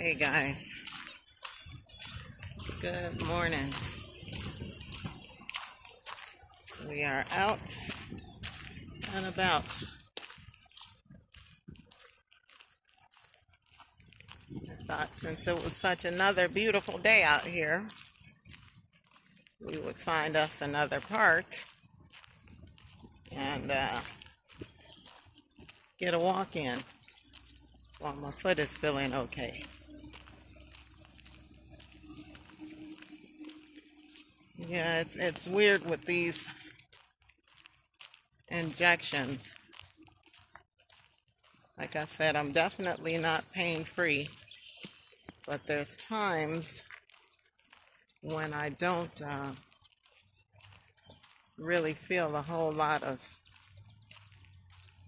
Hey guys, good morning. We are out and about. I thought since it was such another beautiful day out here, we would find us another park and get a walk in while my foot is feeling okay. Yeah, it's weird with these injections. Like I said, I'm definitely not pain-free, but there's times when I don't really feel a whole lot of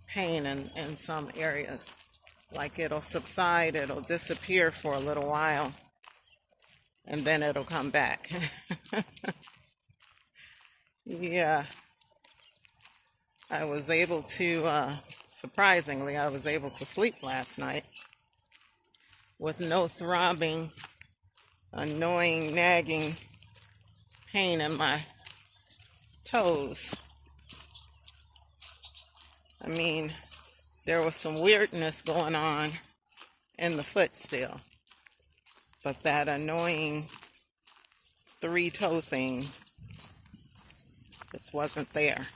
pain in some areas. Like it'll subside, it'll disappear for a little while, and then it'll come back. Yeah, I was able to, surprisingly, I was able to sleep last night with no throbbing, annoying, nagging pain in my toes. I mean, there was some weirdness going on in the foot still, but that annoying three-toe thing just wasn't there.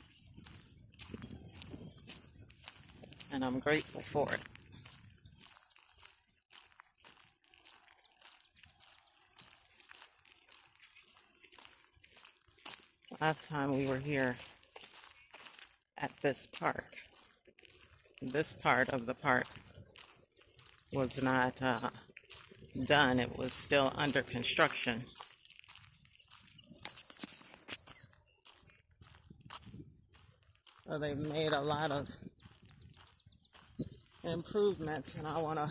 And I'm grateful for it. Last time we were here at this park, this part of the park was not done. It was still under construction. So they've made a lot of improvements, and I want to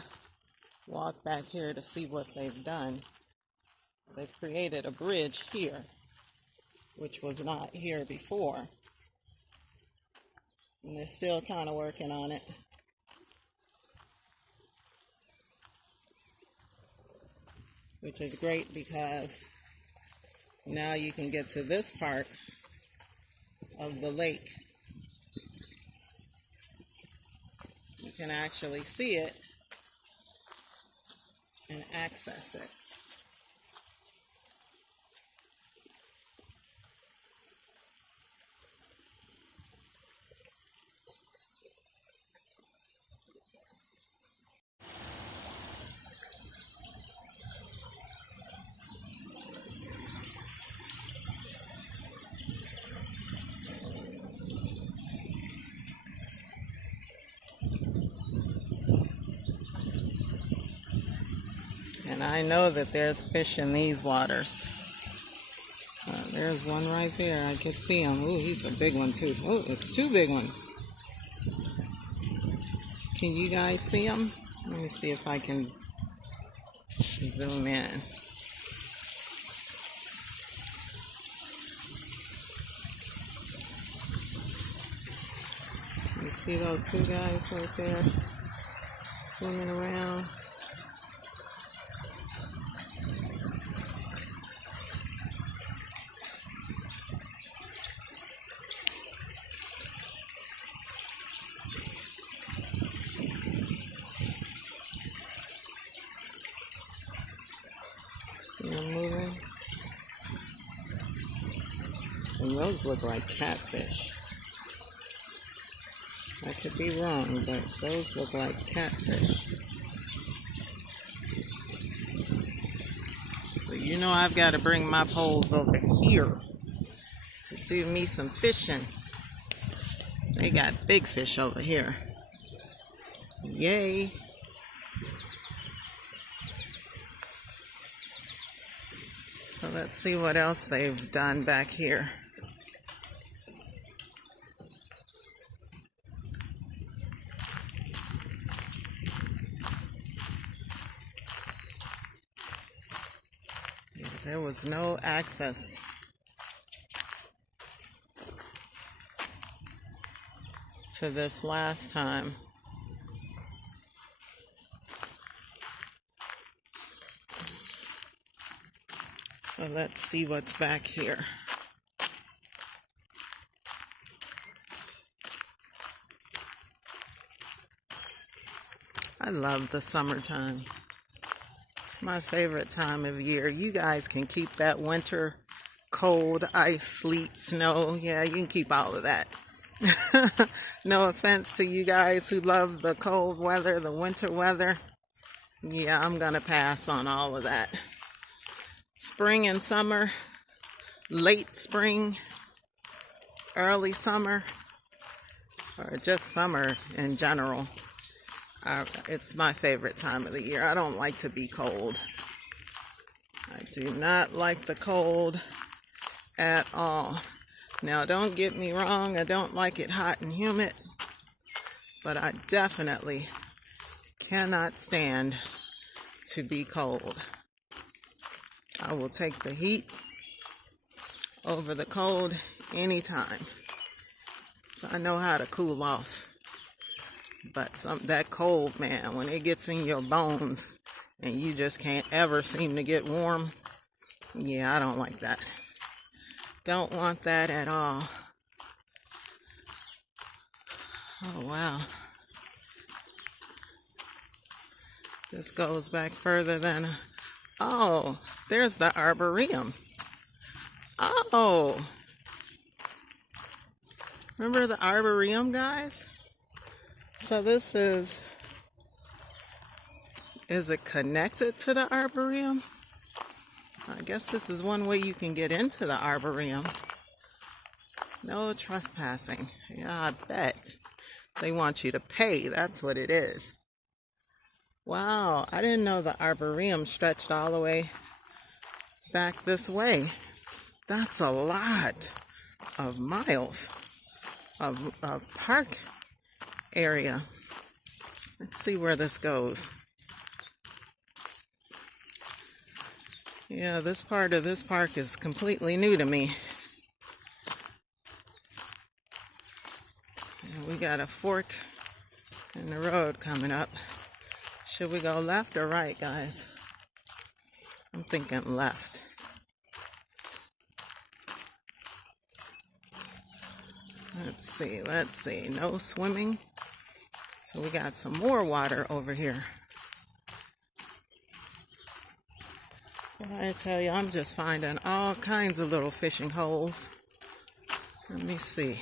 walk back here to see what they've done. They've created a bridge here, which was not here before. And they're still kind of working on it. Which is great because now you can get to this part of the lake. You can actually see it and access it. And I know that there's fish in these waters. There's one right there. I can see him. Ooh, he's a big one too. Oh, it's two big ones. Can you guys see him? Let me see if I can zoom in. You see those two guys right there swimming around? See them moving? And those look like catfish. I could be wrong, but those look like catfish. So you know I've got to bring my poles over here to do me some fishing. They got big fish over here. Yay. So let's see what else they've done back here. There was no access to this last time. So let's see what's back here. I love the summertime. It's my favorite time of year. You guys can keep that winter cold, ice, sleet, snow. Yeah, you can keep all of that. No offense to you guys who love the cold weather, the winter weather. Yeah, I'm gonna pass on all of that. Spring and summer, late spring, early summer, or just summer in general. It's my favorite time of the year. I don't like to be cold. I do not like the cold at all. Now, don't get me wrong, I don't like it hot and humid, but I definitely cannot stand to be cold. I will take the heat over the cold anytime. So I know how to cool off. But that cold, man, when it gets in your bones and you just can't ever seem to get warm, yeah, I don't like that. Don't want that at all. Oh, wow. This goes back further than... Oh, there's the Arboretum. Oh. Remember the Arboretum, guys? So this is it connected to the Arboretum? I guess this is one way you can get into the Arboretum. No trespassing. Yeah, I bet. They want you to pay. That's what it is. Wow, I didn't know the Arboretum stretched all the way back this way. That's a lot of miles of park area. Let's see where this goes. Yeah, this part of this park is completely new to me. And we got a fork in the road coming up. Should we go left or right, guys? I'm thinking left. Let's see. No swimming. So we got some more water over here. Well, I tell you, I'm just finding all kinds of little fishing holes. Let me see.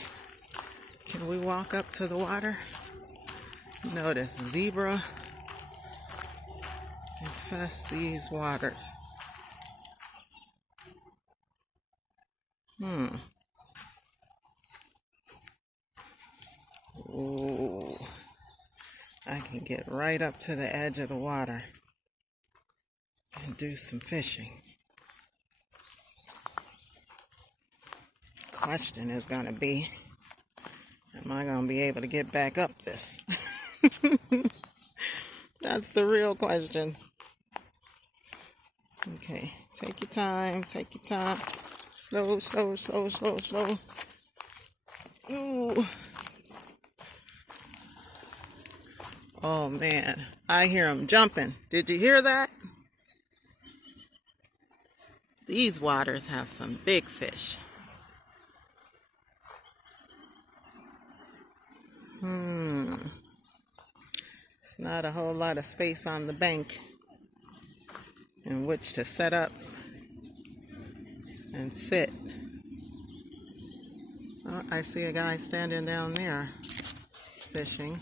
Can we walk up to the water? Notice zebra infest these waters. Ooh. I can get right up to the edge of the water and do some fishing. Question is going to be, am I going to be able to get back up this? That's the real question. Okay, take your time, take your time. Slow, slow, slow, slow, slow. Ooh. Oh man, I hear them jumping. Did you hear that? These waters have some big fish. It's not a whole lot of space on the bank in which to set up and sit. Oh, I see a guy standing down there fishing.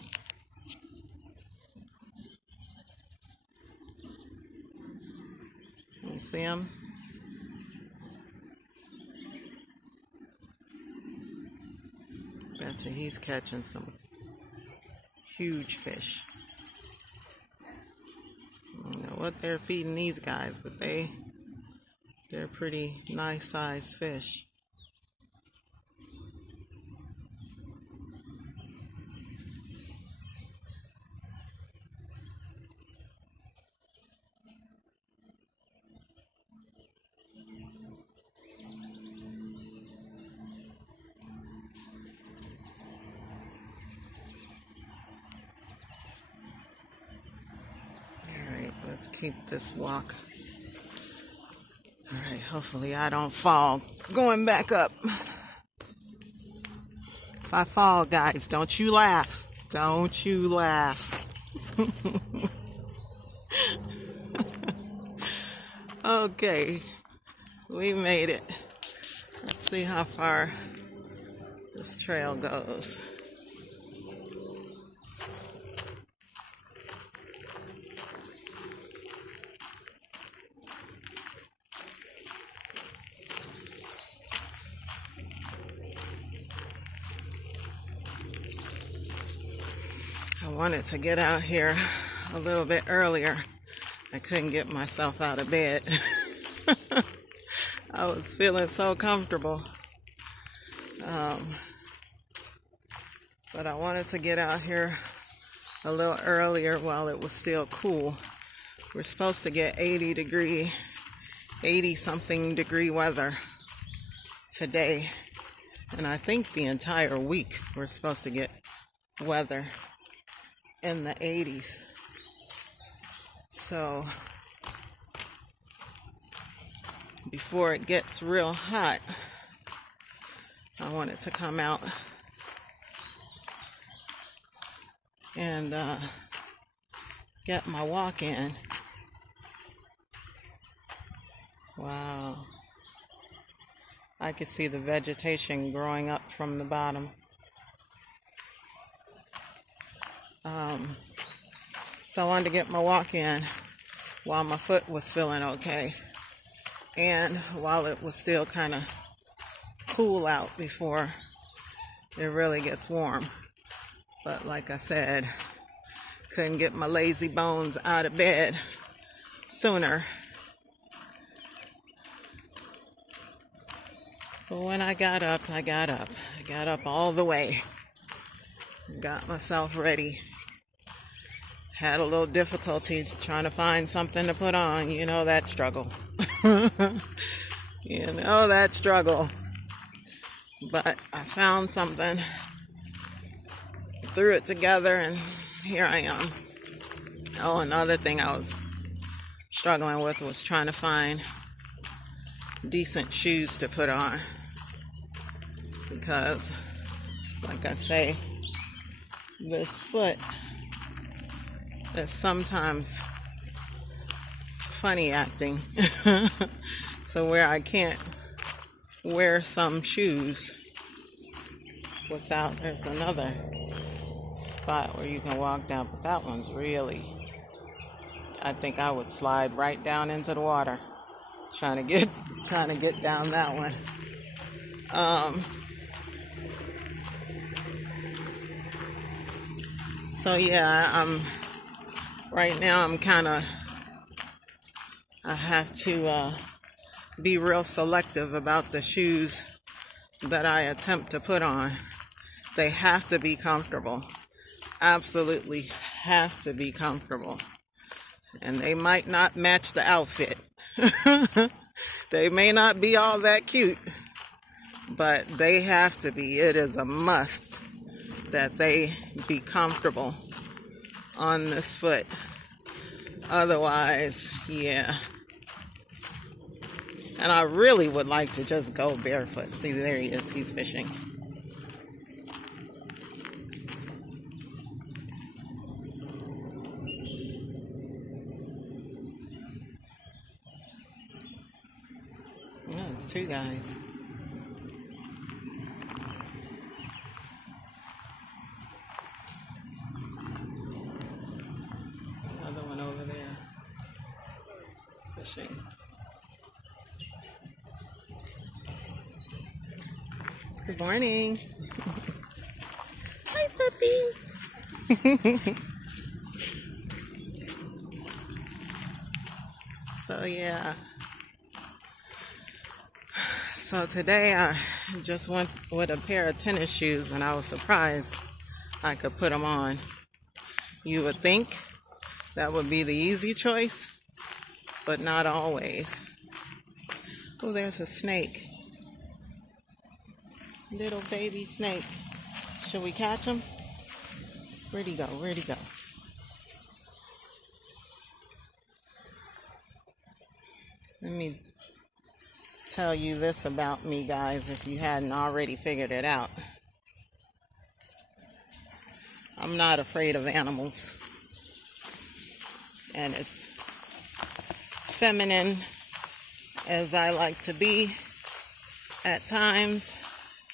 You see him? Betcha he's catching some huge fish. I don't know what they're feeding these guys, but they're pretty nice sized fish. Let's keep this walk. All right, Hopefully I don't fall going back up. If I fall, guys, don't you laugh. Don't you laugh. Okay, we made it. Let's see how far this trail goes. I wanted to get out here a little bit earlier. I couldn't get myself out of bed. I was feeling so comfortable. But I wanted to get out here a little earlier while it was still cool. We're supposed to get 80 something degree weather today. And I think the entire week we're supposed to get weather in the 80s. So before it gets real hot, I wanted to come out and get my walk in. Wow. I could see the vegetation growing up from the bottom. So I wanted to get my walk in while my foot was feeling okay and while it was still kind of cool out before it really gets warm. But like I said, couldn't get my lazy bones out of bed sooner. But when I got up, I got up. I got up all the way. Got myself ready. Had a little difficulty trying to find something to put on. You know that struggle. You know that struggle. But I found something, threw it together, and here I am. Oh, another thing I was struggling with was trying to find decent shoes to put on. Because, like I say, this foot is sometimes funny acting. So where I can't wear some shoes without, there's another spot where you can walk down, but that one's really, I think I would slide right down into the water trying to get down that one. So yeah, right now I have to be real selective about the shoes that I attempt to put on. They have to be comfortable. Absolutely have to be comfortable. And they might not match the outfit. They may not be all that cute, but they have to be. It is a must that they be comfortable on this foot. Otherwise, yeah. And I really would like to just go barefoot. See, there he is. He's fishing. Yeah, it's two guys. There's another one over there fishing. Good morning. Hi, puppy. So yeah. So today I just went with a pair of tennis shoes and I was surprised I could put them on. You would think that would be the easy choice, but not always. Oh, there's a snake. Little baby snake. Should we catch him? Where'd he go? Where'd he go? Let me tell you this about me, guys, if you hadn't already figured it out. I'm not afraid of animals. And as feminine as I like to be at times,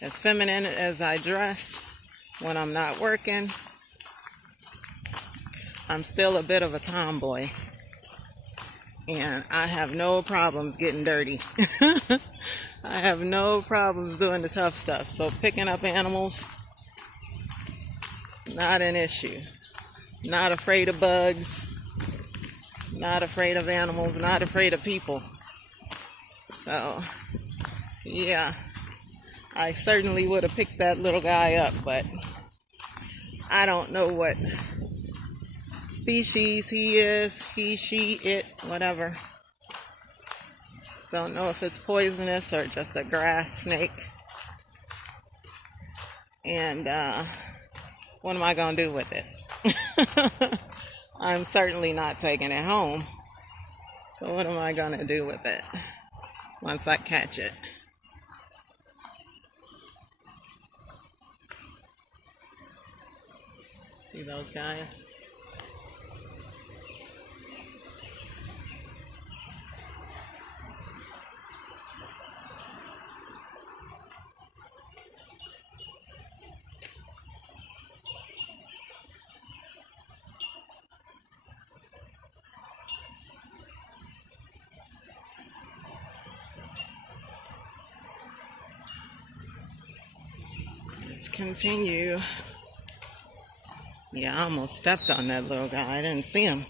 as feminine as I dress when I'm not working, I'm still a bit of a tomboy. And I have no problems getting dirty. I have no problems doing the tough stuff. So picking up animals, not an issue. Not afraid of bugs. Not afraid of animals. Not afraid of people. So, yeah. I certainly would have picked that little guy up, but I don't know what species he is. He, she, it, whatever. Don't know if it's poisonous or just a grass snake. And what am I going to do with it? I'm certainly not taking it home. So what am I going to do with it once I catch it? See those guys? Let's continue. Yeah, I almost stepped on that little guy. I didn't see him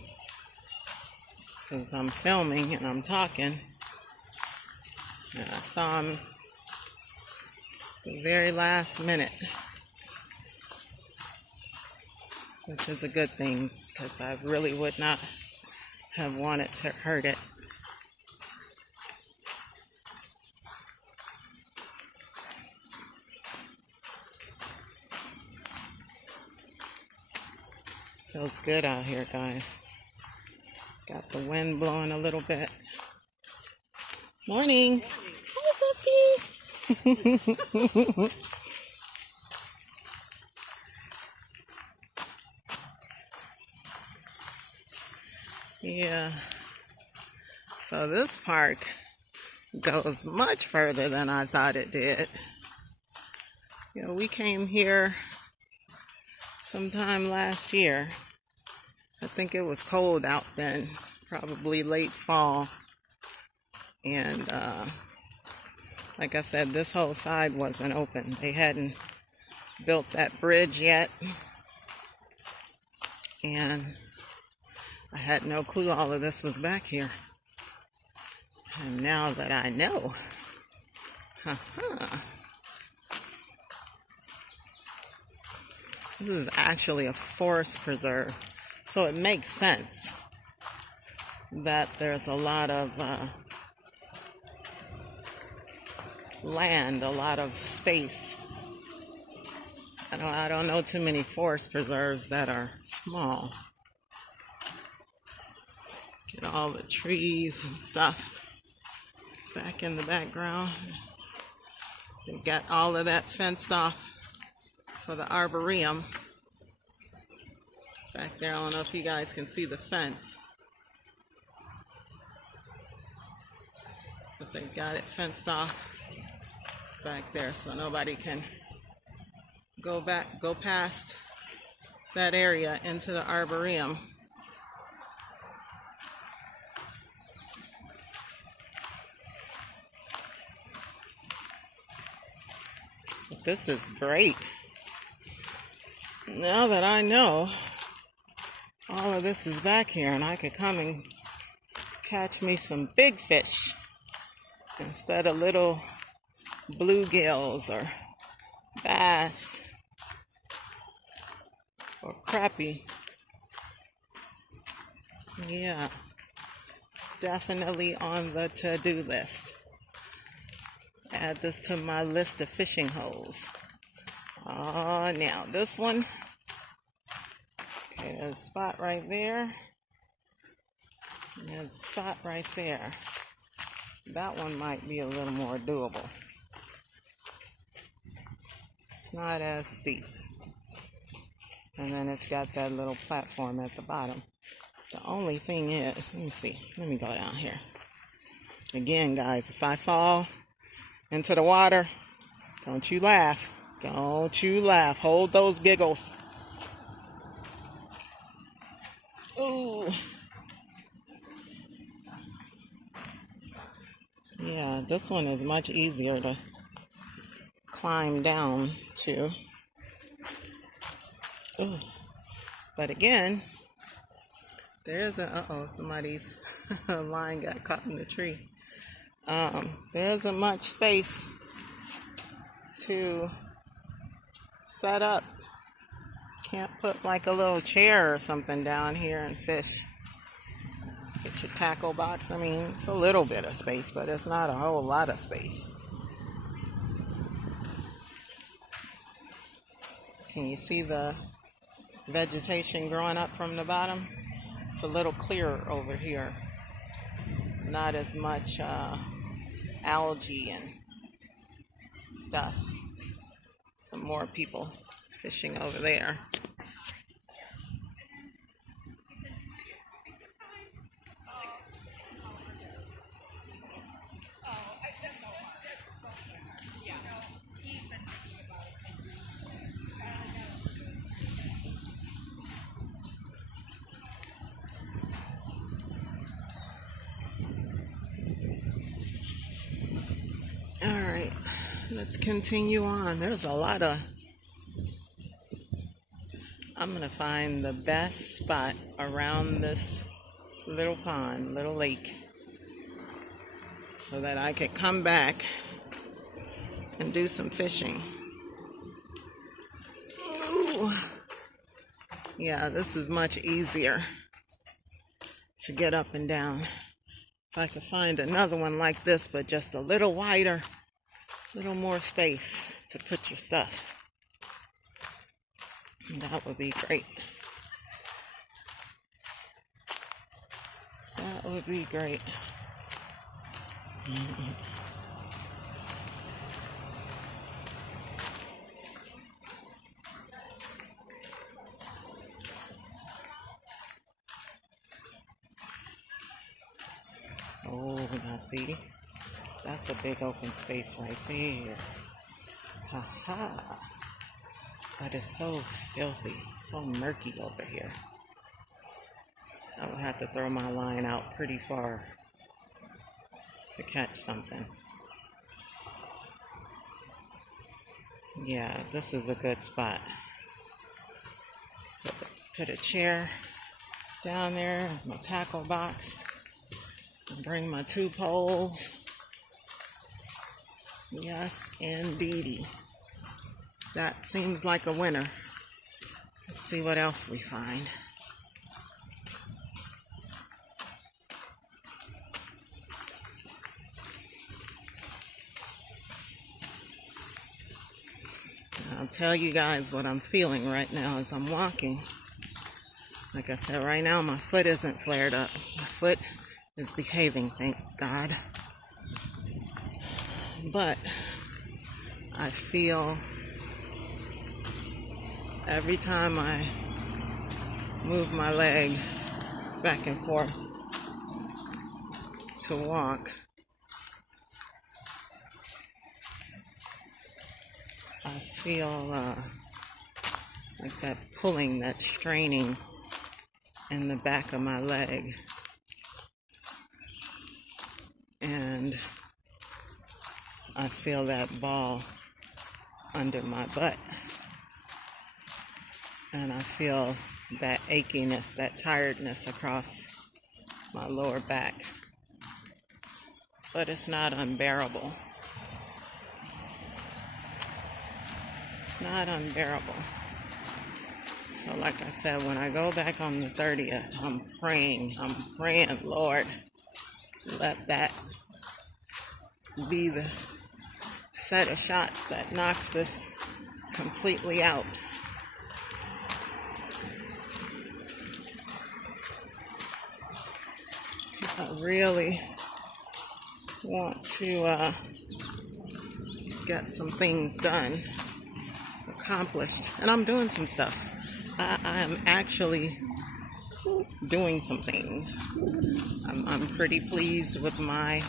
because I'm filming and I'm talking. And I saw him the very last minute, which is a good thing because I really would not have wanted to hurt it. Feels good out here, guys. Got the wind blowing a little bit. Morning. Hi, Bucky. Yeah. So this park goes much further than I thought it did. You know, we came here sometime last year. I think it was cold out then, probably late fall. And like I said, this whole side wasn't open. They hadn't built that bridge yet. And I had no clue all of this was back here. And now that I know, this is actually a forest preserve. So it makes sense that there's a lot of land, a lot of space. I don't know too many forest preserves that are small. Get all the trees and stuff back in the background. They've got all of that fenced off for the arboretum. Back there, I don't know if you guys can see the fence. But they've got it fenced off back there so nobody can go past that area into the arboretum. But this is great. Now that I know all of this is back here and I could come and catch me some big fish instead of little bluegills or bass or crappie. Yeah, it's definitely on the to-do list. Add this to my list of fishing holes. Oh, now this one. Okay, there's a spot right there. And there's a spot right there. That one might be a little more doable. It's not as steep. And then it's got that little platform at the bottom. The only thing is, let me see. Let me go down here. Again, guys, if I fall into the water, don't you laugh. Don't you laugh. Hold those giggles. Ooh. Yeah, this one is much easier to climb down to. Ooh. But again, there's a, somebody's line got caught in the tree. There isn't much space to set up. Can't put like a little chair or something down here and fish. Get your tackle box. I mean, it's a little bit of space, but it's not a whole lot of space. Can you see the vegetation growing up from the bottom? It's a little clearer over here. Not as much algae and stuff. Some more people fishing over there. Alright, let's continue on. There's a lot of... I'm going to find the best spot around this little pond, little lake, so that I could come back and do some fishing. Ooh. Yeah, this is much easier to get up and down. If I could find another one like this, but just a little wider, a little more space to put your stuff, that would be great. That would be great. Oh, now see, that's a big open space right there. Ha ha. But it's so filthy, so murky over here. I would have to throw my line out pretty far to catch something. Yeah, this is a good spot. Put a chair down there, my tackle box, and bring my 2 poles. Yes, indeedy. That seems like a winner. Let's see what else we find. I'll tell you guys what I'm feeling right now as I'm walking. Like I said, right now my foot isn't flared up. My foot is behaving, thank God. But I feel every time I move my leg back and forth to walk, I feel like that pulling, that straining in the back of my leg. And I feel that ball under my butt. And I feel that achiness, that tiredness across my lower back. But it's not unbearable. It's not unbearable. So like I said, when I go back on the 30th, I'm praying, Lord, let that be the set of shots that knocks this completely out. I really want to get some things done, accomplished, and I'm doing some stuff. I am actually doing some things. I'm pretty pleased with my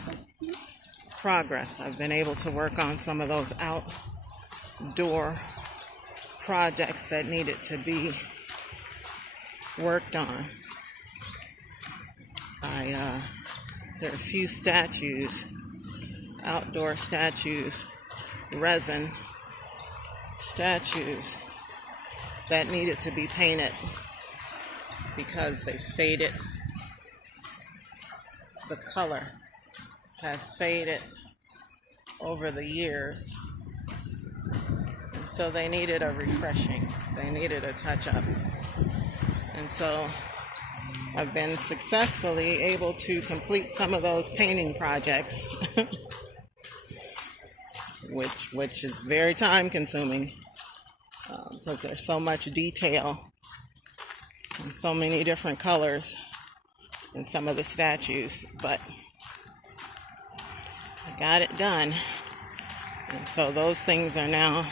progress. I've been able to work on some of those outdoor projects that needed to be worked on. There are a few statues, outdoor statues, resin statues that needed to be painted because they faded. The color has faded over the years, and so they needed a refreshing. They needed a touch-up. And so I've been successfully able to complete some of those painting projects, which is very time-consuming because there's so much detail and so many different colors in some of the statues. But I got it done, and so those things are now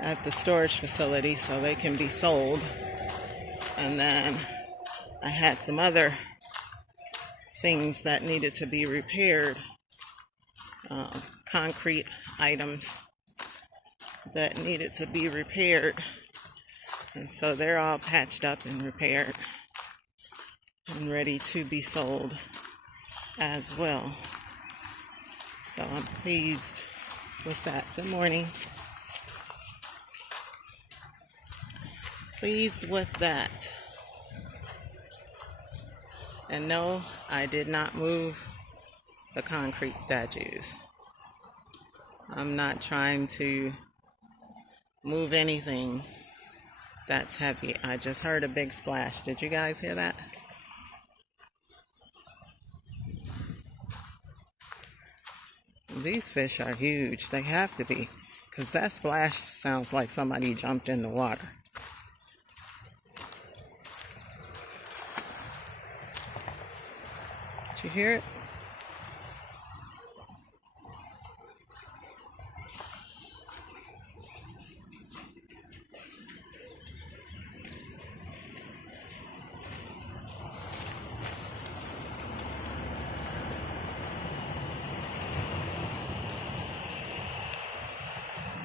at the storage facility so they can be sold. And then I had some other things that needed to be repaired, concrete items that needed to be repaired, and so they're all patched up and repaired and ready to be sold as well. So I'm pleased with that. Good morning. Pleased with that. And no, I did not move the concrete statues. I'm not trying to move anything that's heavy. I just heard a big splash. Did you guys hear that? These fish are huge. They have to be, because that splash sounds like somebody jumped in the water. Did you hear it?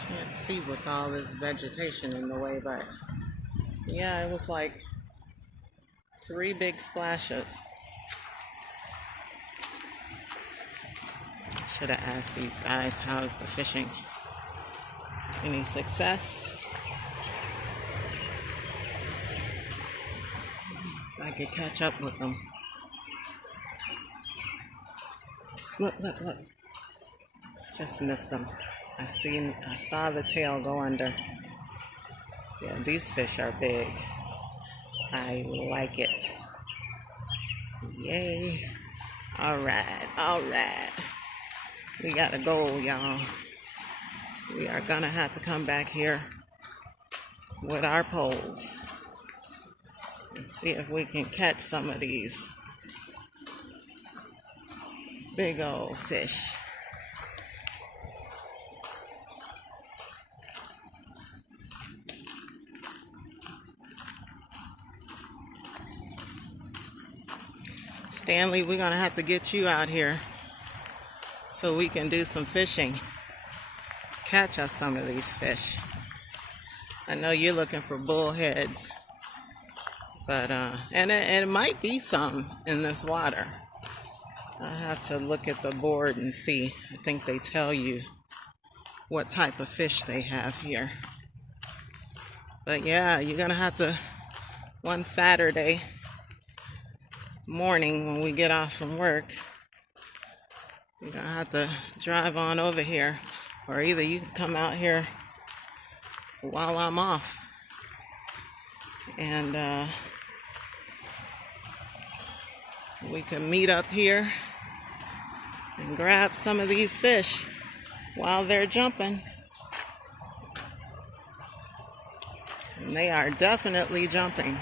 Can't see with all this vegetation in the way, but yeah, it was like 3 big splashes. Should have asked these guys, how's the fishing? Any success? If I could catch up with them. Look. Just missed them. I saw the tail go under. Yeah, these fish are big. I like it. Yay. All right. We got a goal, y'all. We are gonna have to come back here with our poles and see if we can catch some of these big old fish. Stanley, we're gonna have to get you out here so we can do some fishing. Catch us some of these fish. I know you're looking for bullheads, but and it might be some in this water. I have to look at the board and see. I think they tell you what type of fish they have here. But yeah, you're gonna have to, one Saturday morning when we get off from work, you're gonna have to drive on over here, or either you can come out here while I'm off and we can meet up here and grab some of these fish while they're jumping. And they are definitely jumping.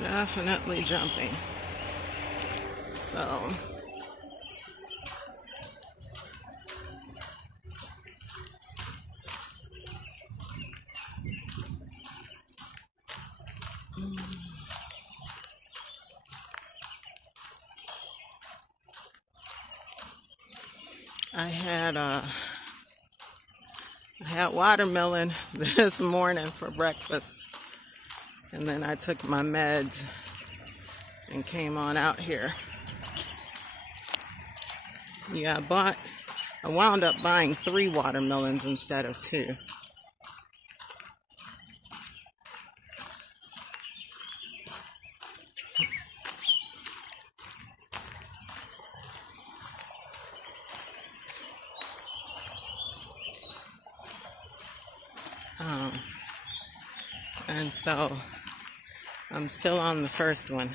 Definitely jumping. So I had watermelon this morning for breakfast, and then I took my meds and came on out here. Yeah, I wound up buying 3 watermelons instead of 2. And so I'm still on the first one,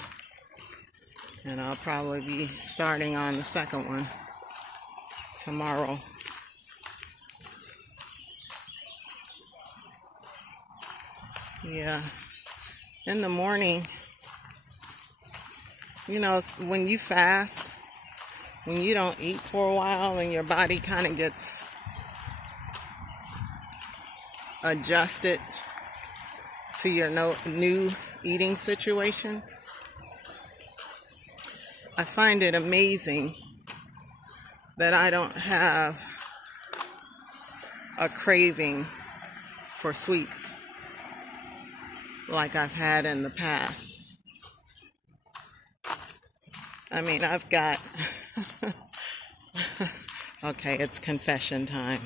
and I'll probably be starting on the second one tomorrow. Yeah, in the morning, you know, when you fast, when you don't eat for a while and your body kind of gets adjusted to your new eating situation, I find it amazing that I don't have a craving for sweets like I've had in the past. I mean, I've got, okay, it's confession time.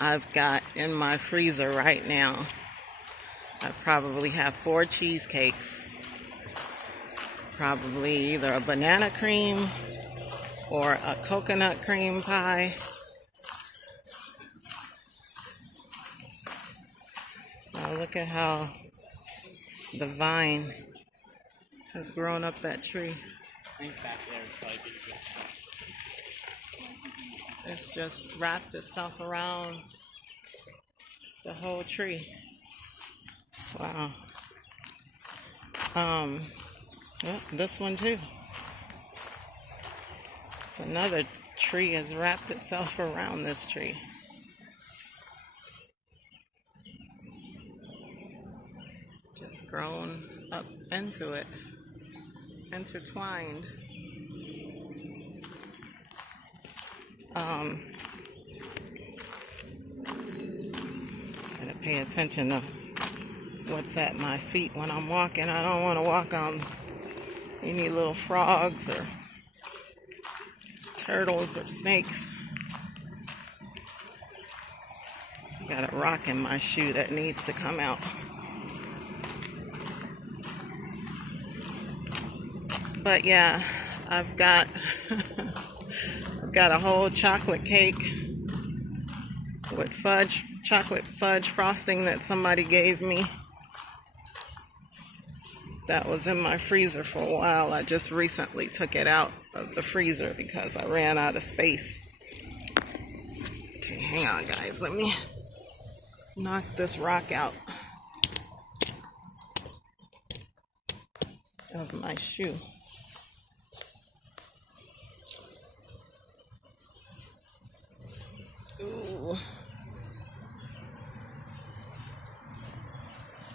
I've got in my freezer right now, I probably have 4 cheesecakes, probably either a banana cream or a coconut cream pie. Now look at how the vine has grown up that tree. I think back there is probably a good spot. It's just wrapped itself around the whole tree. Wow. Yep, this one too. It's another tree has wrapped itself around this tree. Just grown up into it, intertwined. Gotta pay attention to what's at my feet when I'm walking. I don't want to walk on any little frogs or turtles or snakes. Got a rock in my shoe that needs to come out. But yeah, I've got a whole chocolate cake with chocolate fudge frosting that somebody gave me. That was in my freezer for a while. I just recently took it out of the freezer because I ran out of space. Okay, hang on guys, let me knock this rock out of my shoe. Ooh.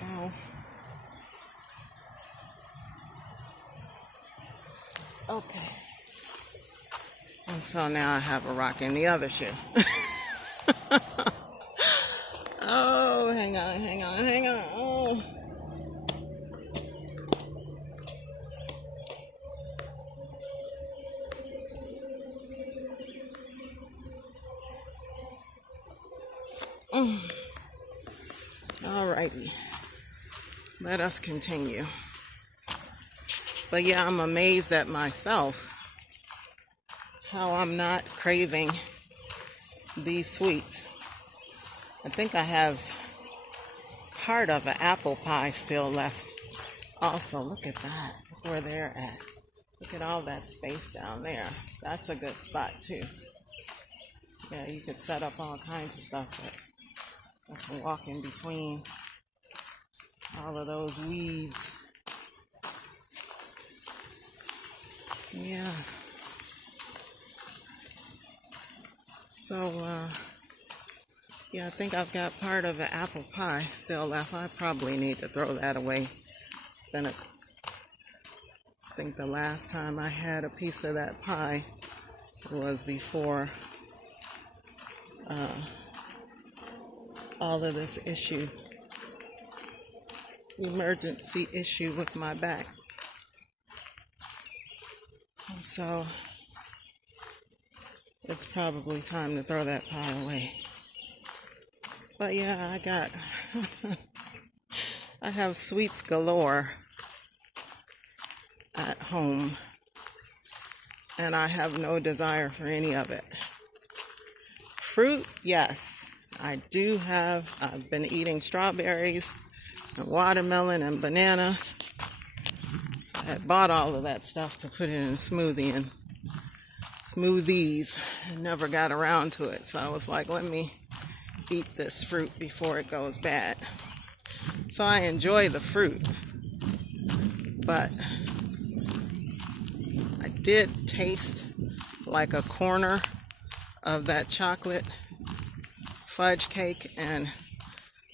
Ow. Okay. And so now I have a rock in the other shoe. Oh, hang on. Oh. Alrighty. Let us continue. But yeah, I'm amazed at myself how I'm not craving these sweets. I think I have part of an apple pie still left. Also, look at that. Look where they're at. Look at all that space down there. That's a good spot too. Yeah, you could set up all kinds of stuff, but got to walk in between. all of those weeds. Yeah. So, yeah, I think I've got part of an apple pie still left. I probably need to throw that away. It's been I think the last time I had a piece of that pie was before all of this emergency issue with my back. So it's probably time to throw that pie away. But yeah, I have sweets galore at home, and I have no desire for any of it. Fruit, yes, I do have. I've been eating strawberries and watermelon and banana. I bought all of that stuff to put in smoothies. I never got around to it, so I was like, let me eat this fruit before it goes bad. So I enjoy the fruit, but I did taste like a corner of that chocolate fudge cake, and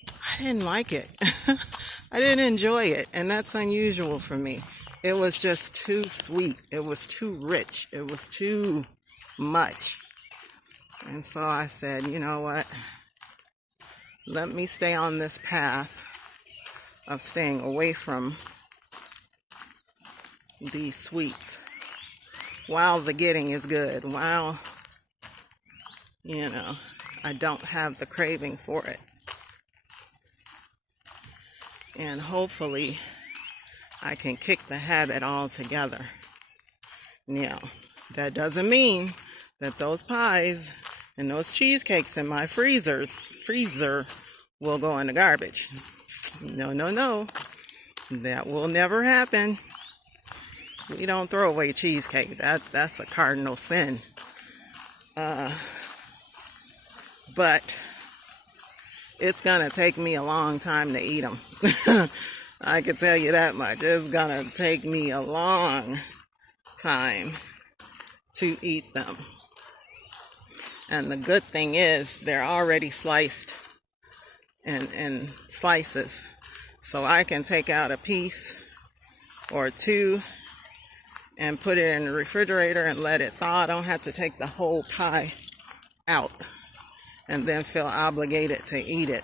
I didn't like it. I didn't enjoy it, and that's unusual for me. It was just too sweet. It was too rich. It was too much. And so I said, you know what? Let me stay on this path of staying away from these sweets while the getting is good, while, I don't have the craving for it. And hopefully I can kick the habit altogether. That doesn't mean that those pies and those cheesecakes in my freezer will go in the garbage. No. That will never happen. We don't throw away cheesecake. That's a cardinal sin. But it's gonna take me a long time to eat them. I can tell you that much. It's gonna take me a long time to eat them. And the good thing is they're already sliced in slices. So I can take out a piece or two and put it in the refrigerator and let it thaw. I don't have to take the whole pie out and then feel obligated to eat it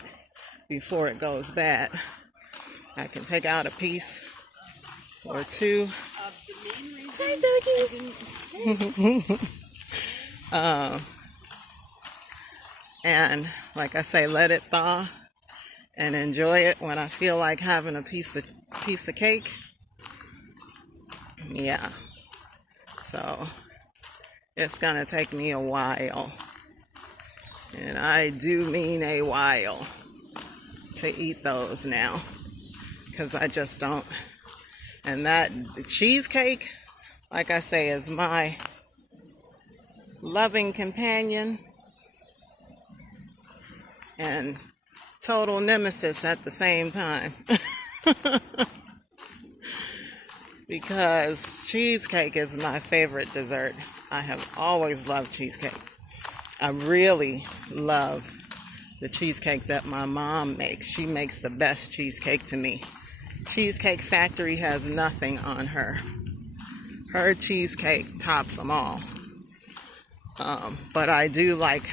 before it goes bad. I can take out a piece or two. Hi, Dougie. And like I say, let it thaw and enjoy it when I feel like having a piece of cake. Yeah. So it's gonna take me a while, and I do mean a while, to eat those now, because I just don't. And that cheesecake, like I say, is my loving companion and total nemesis at the same time. Because cheesecake is my favorite dessert. I have always loved cheesecake. I really love the cheesecake that my mom makes. She makes the best cheesecake to me. Cheesecake Factory has nothing on her. Her cheesecake tops them all. But I do like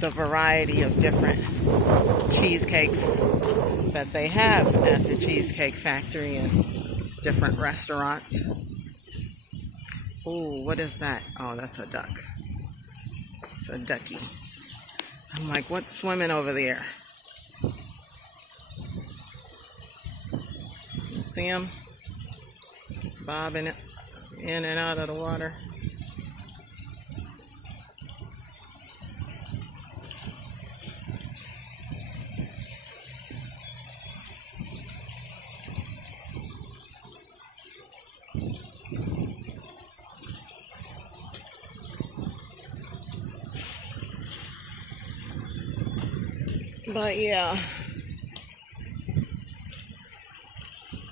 the variety of different cheesecakes that they have at the Cheesecake Factory and different restaurants. Oh, what is that? Oh, that's a duck. It's a ducky. I'm like, what's swimming over there? You see him? Bobbing in and out of the water. But yeah,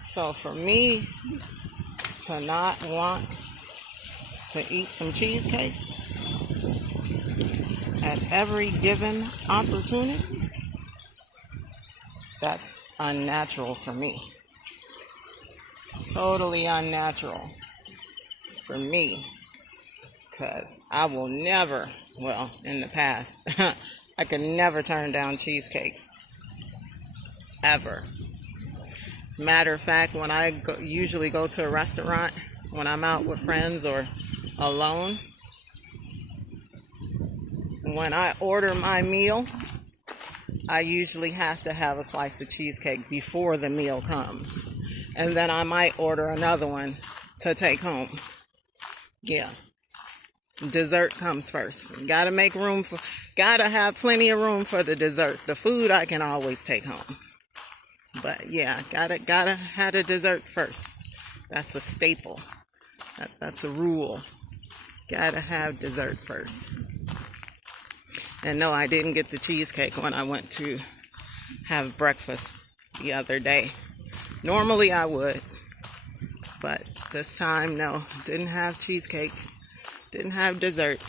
So for me to not want to eat some cheesecake at every given opportunity, that's unnatural for me. Totally unnatural for me. Because I will never, well, in the past, I could never turn down cheesecake. Ever. As a matter of fact, when I usually go to a restaurant, when I'm out with friends or alone, when I order my meal, I usually have to have a slice of cheesecake before the meal comes. And then I might order another one to take home. Yeah. Dessert comes first. Gotta make room for, gotta have plenty of room for the dessert. The food I can always take home. But yeah, gotta have the dessert first. That's a staple. That's a rule. Gotta have dessert first. And no, I didn't get the cheesecake when I went to have breakfast the other day. Normally I would. But this time, no, didn't have cheesecake. Didn't have dessert,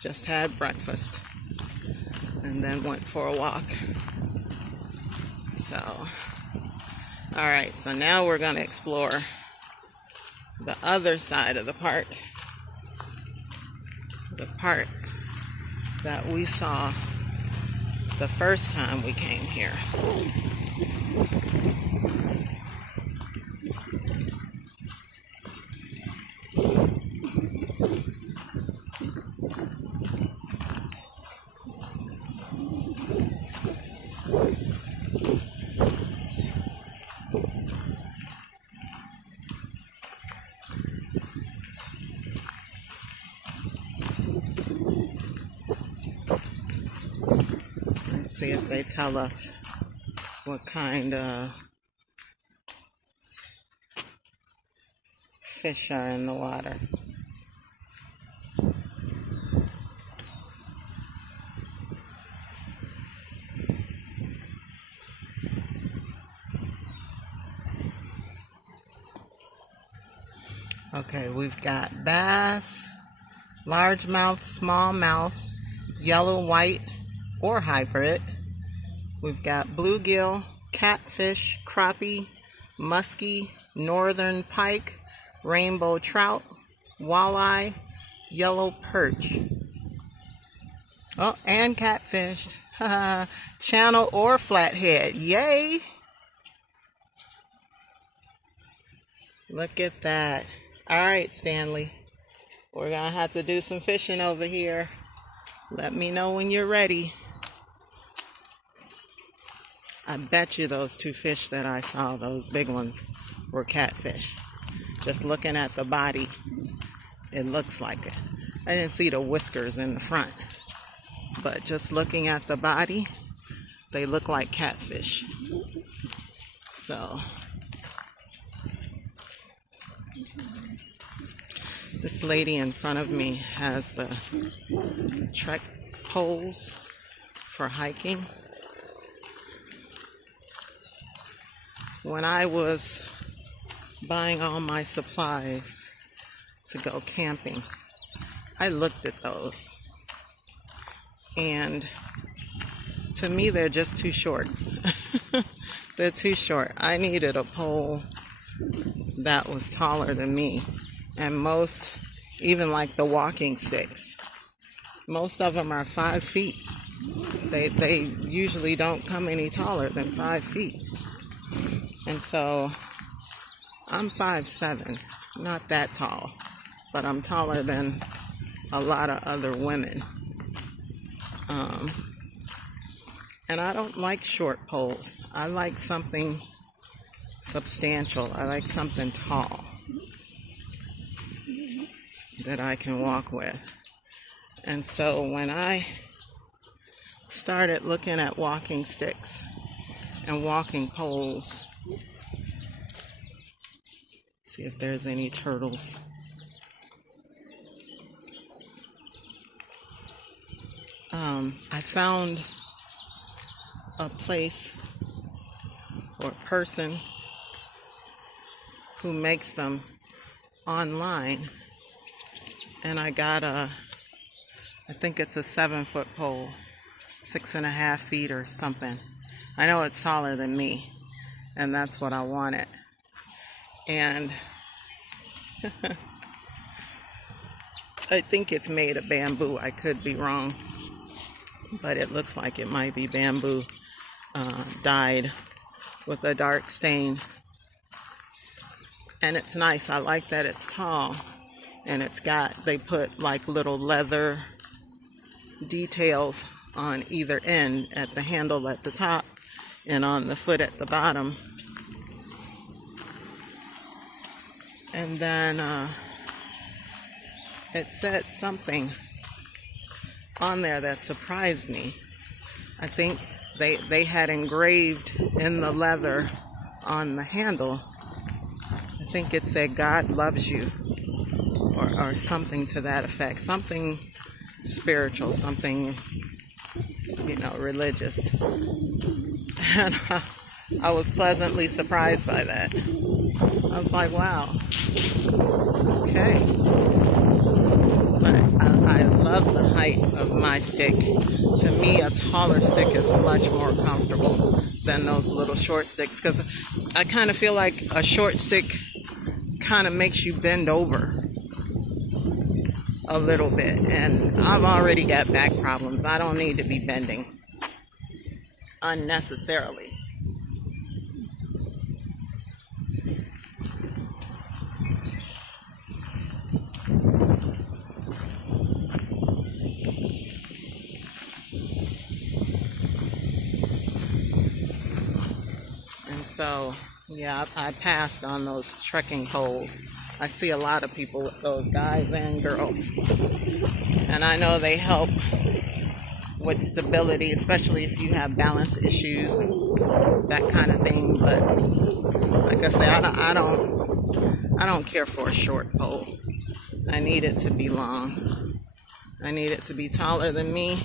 just had breakfast, and then went for a walk. So, alright, so now we're going to explore the other side of the park. The part that we saw the first time we came here. Let's see if they tell us what kind of fish are in the water. Okay, we've got bass, largemouth, smallmouth, yellow, white, or hybrid. We've got bluegill, catfish, crappie, muskie, northern pike, rainbow trout, walleye, yellow perch. Oh, and catfished. Channel or flathead. Yay! Look at that. Alright, Stanley. We're going to have to do some fishing over here. Let me know when you're ready. I bet you those two fish that I saw, those big ones, were catfish. Just looking at the body, it looks like it. I didn't see the whiskers in the front. But just looking at the body, they look like catfish. So, this lady in front of me has the trek poles for hiking. When I was buying all my supplies to go camping, I looked at those. And to me, they're just too short. They're too short. I needed a pole that was taller than me. And most, even like the walking sticks, most of them are 5 feet. They usually don't come any taller than 5 feet. And so I'm 5'7", not that tall, but I'm taller than a lot of other women. And I don't like short poles. I like something substantial. I like something tall that I can walk with. And so when I started looking at walking sticks and walking poles, see if there's any turtles. I found a place or person who makes them online, and I got I think it's a 7-foot pole, 6.5 feet or something. I know it's taller than me, and that's what I wanted. And I think it's made of bamboo. I could be wrong, but it looks like it might be bamboo dyed with a dark stain. And it's nice. I like that it's tall, and they put like little leather details on either end, at the handle at the top and on the foot at the bottom. And then it said something on there that surprised me. I think they had engraved in the leather on the handle, I think it said "God loves you," or something to that effect, something spiritual, something, religious. And I was pleasantly surprised by that. I was like, wow, okay. But I love the height of my stick. To me, a taller stick is much more comfortable than those little short sticks, because I kind of feel like a short stick kind of makes you bend over a little bit, and I've already got back problems. I don't need to be bending unnecessarily. And so, yeah, I passed on those trekking poles. I see a lot of people with those, guys and girls. And I know they help with stability, especially if you have balance issues and that kind of thing. But like I say, I don't care for a short pole. I need it to be long. I need it to be taller than me.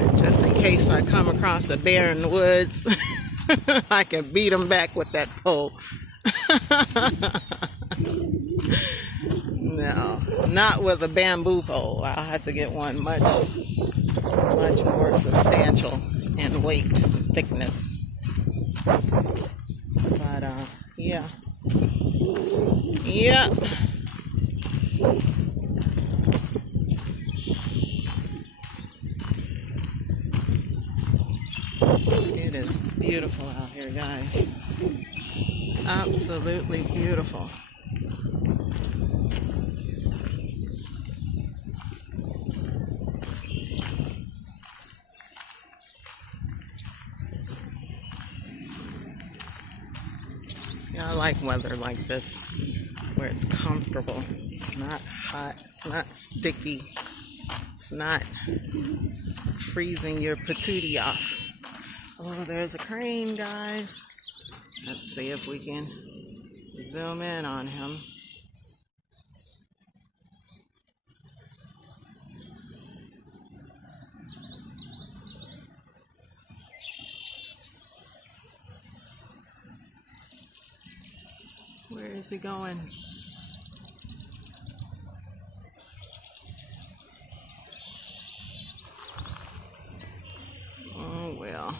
And just in case I come across a bear in the woods, I can beat them back with that pole. No, not with a bamboo pole. I'll have to get one much more substantial in weight, thickness. But yeah. Yep. It is beautiful out here, guys. Absolutely beautiful. See, I like weather like this, where it's comfortable. It's not hot. It's not sticky. It's not freezing your patootie off. Oh, there's a crane, guys. Let's see if we can zoom in on him. Where is he going? Oh, well.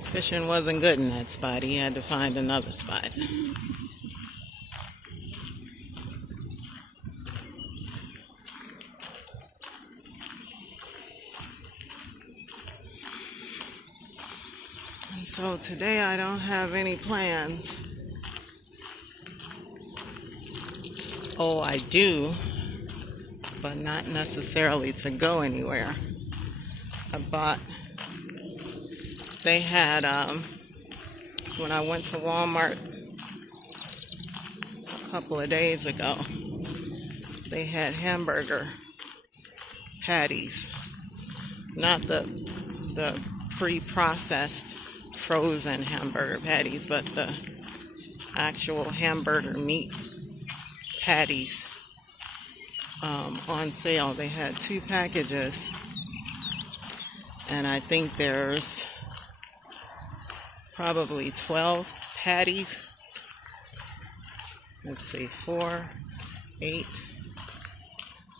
Fishing wasn't good in that spot. He had to find another spot. And so today I don't have any plans. Oh, I do, but not necessarily to go anywhere. They had, when I went to Walmart a couple of days ago, they had hamburger patties. Not the pre-processed frozen hamburger patties, but the actual hamburger meat patties on sale. They had 2 packages And I think there's probably 12 patties. Let's see, 4, 8.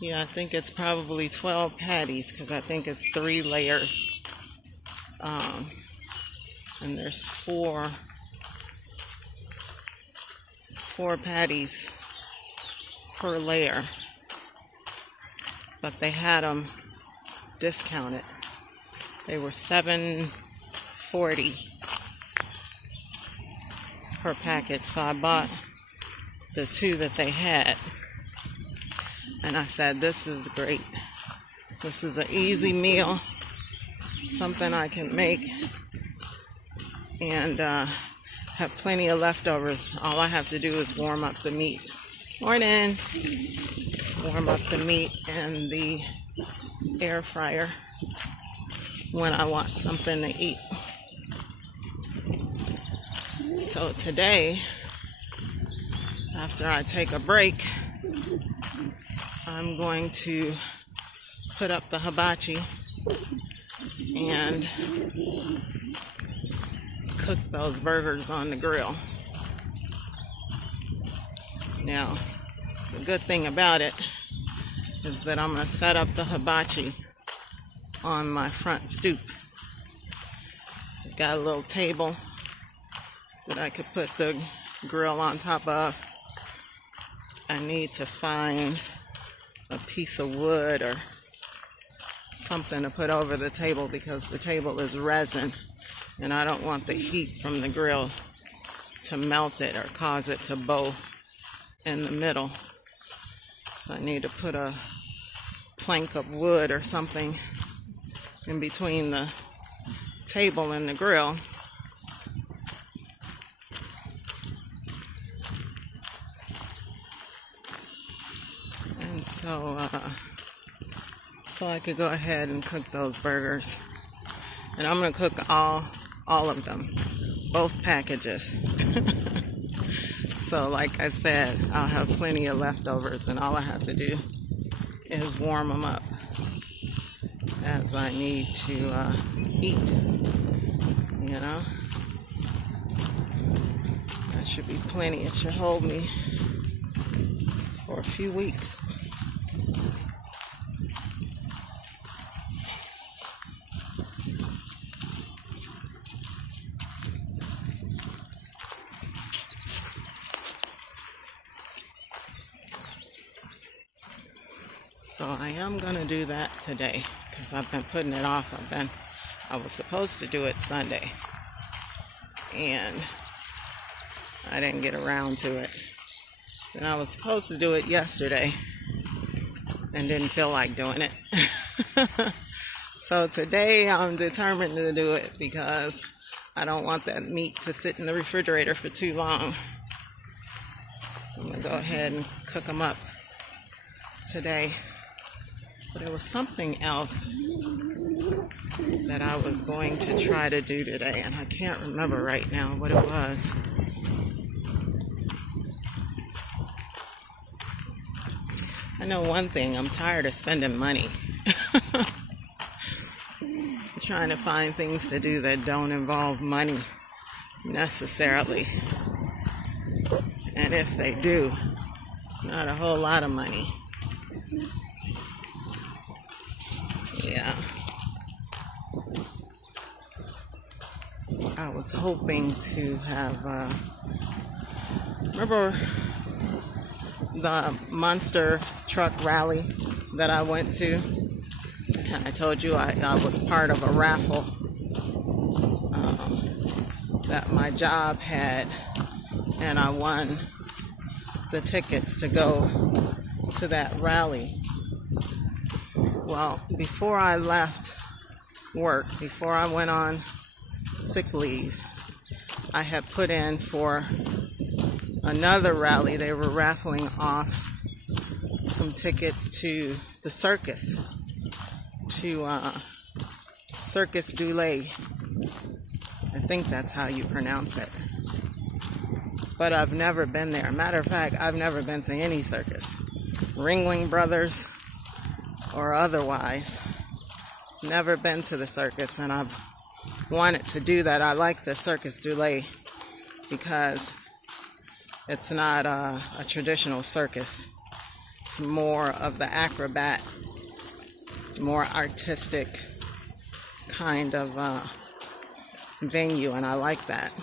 Yeah, I think it's probably 12 patties because I think it's 3 layers. And there's four patties per layer. But they had them discounted. They were $7.40 per package. So I bought the 2 that they had. And I said, this is great. This is an easy meal. Something I can make. And have plenty of leftovers. All I have to do is warm up the meat. Morning. Warm up the meat in the air fryer when I want something to eat. So today, after I take a break, I'm going to put up the hibachi and cook those burgers on the grill. Now, the good thing about it is that I'm going to set up the hibachi on my front stoop. I've got a little table that I could put the grill on top of. I need to find a piece of wood or something to put over the table because the table is resin and I don't want the heat from the grill to melt it or cause it to bow in the middle. So I need to put a plank of wood or something in between the table and the grill. And so I could go ahead and cook those burgers. And I'm going to cook all of them, both packages. So like I said, I'll have plenty of leftovers and all I have to do is warm them up as I need to eat, you know. That should be plenty. It should hold me for a few weeks. So I am going to do that today because I've been putting it off. I was supposed to do it Sunday and I didn't get around to it. And I was supposed to do it yesterday and didn't feel like doing it. So today I'm determined to do it because I don't want that meat to sit in the refrigerator for too long. So I'm going to go ahead and cook them up today. But there was something else that I was going to try to do today, and I can't remember right now what it was. I know one thing, I'm tired of spending money. Trying to find things to do that don't involve money necessarily. And if they do, not a whole lot of money. Yeah. I was hoping to have, remember the monster truck rally that I went to? And I told you I was part of a raffle that my job had, and I won the tickets to go to that rally. Well, before I left work, before I went on sick leave, I had put in for another rally. They were raffling off some tickets to the circus, to Circus du Soleil. I think that's how you pronounce it. But I've never been there. Matter of fact, I've never been to any circus. Ringling Brothers or otherwise. never been to the circus, and I've wanted to do that. I like the Circus du Soleil because it's not a traditional circus. It's more of the acrobat, more artistic kind of venue, and I like that.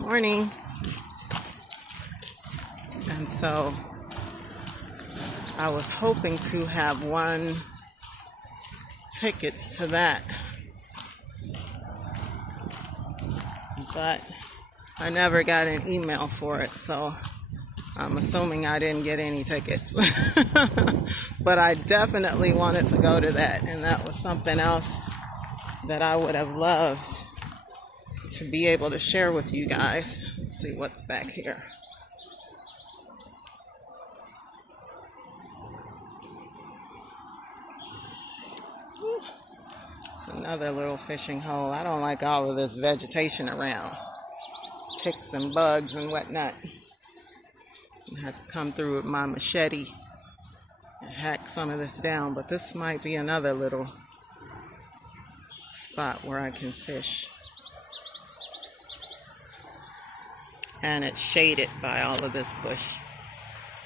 Morning. And so I was hoping to have won tickets to that, but I never got an email for it, so I'm assuming I didn't get any tickets. But I definitely wanted to go to that, and that was something else that I would have loved to be able to share with you guys. Let's see what's back here. It's another little fishing hole. I don't like all of this vegetation around. Ticks and bugs and whatnot. I had to come through with my machete and hack some of this down, but this might be another little spot where I can fish. And it's shaded by all of this bush,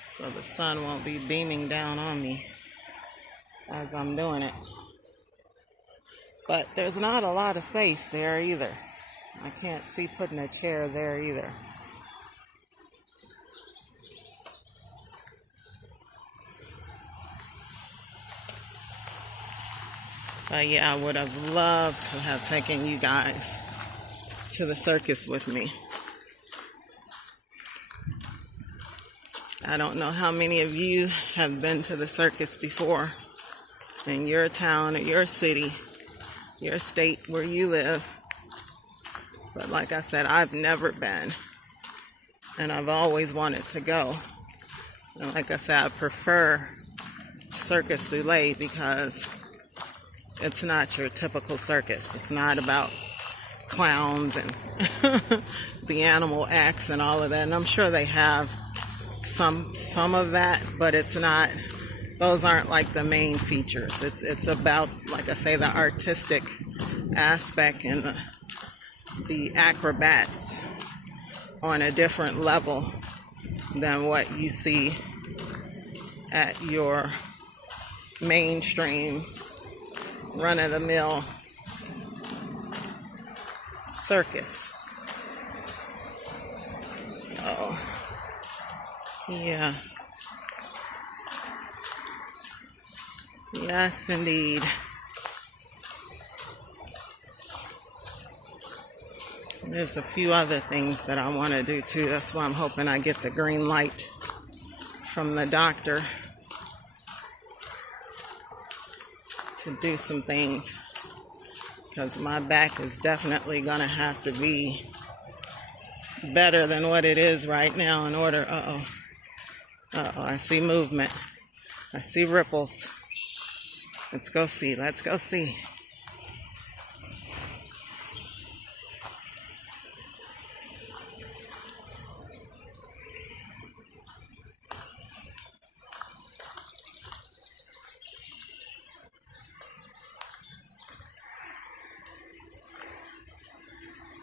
so the sun won't be beaming down on me as I'm doing it. But there's not a lot of space there either. I can't see putting a chair there either. But yeah, I would have loved to have taken you guys to the circus with me. I don't know how many of you have been to the circus before in your town or your city, your state where you live. But like I said, I've never been, and I've always wanted to go. And like I said, I prefer Circus du Soleil because it's not your typical circus. It's not about clowns and the animal acts and all of that. And I'm sure they have some of that, but it's not, those aren't like the main features. It's about, like I say, the artistic aspect and the acrobats on a different level than what you see at your mainstream run-of-the-mill circus. So yeah. Yes, indeed. There's a few other things that I want to do too. That's why I'm hoping I get the green light from the doctor to do some things, because my back is definitely going to have to be better than what it is right now in order. I see movement. I see ripples. Let's go see. Let's go see.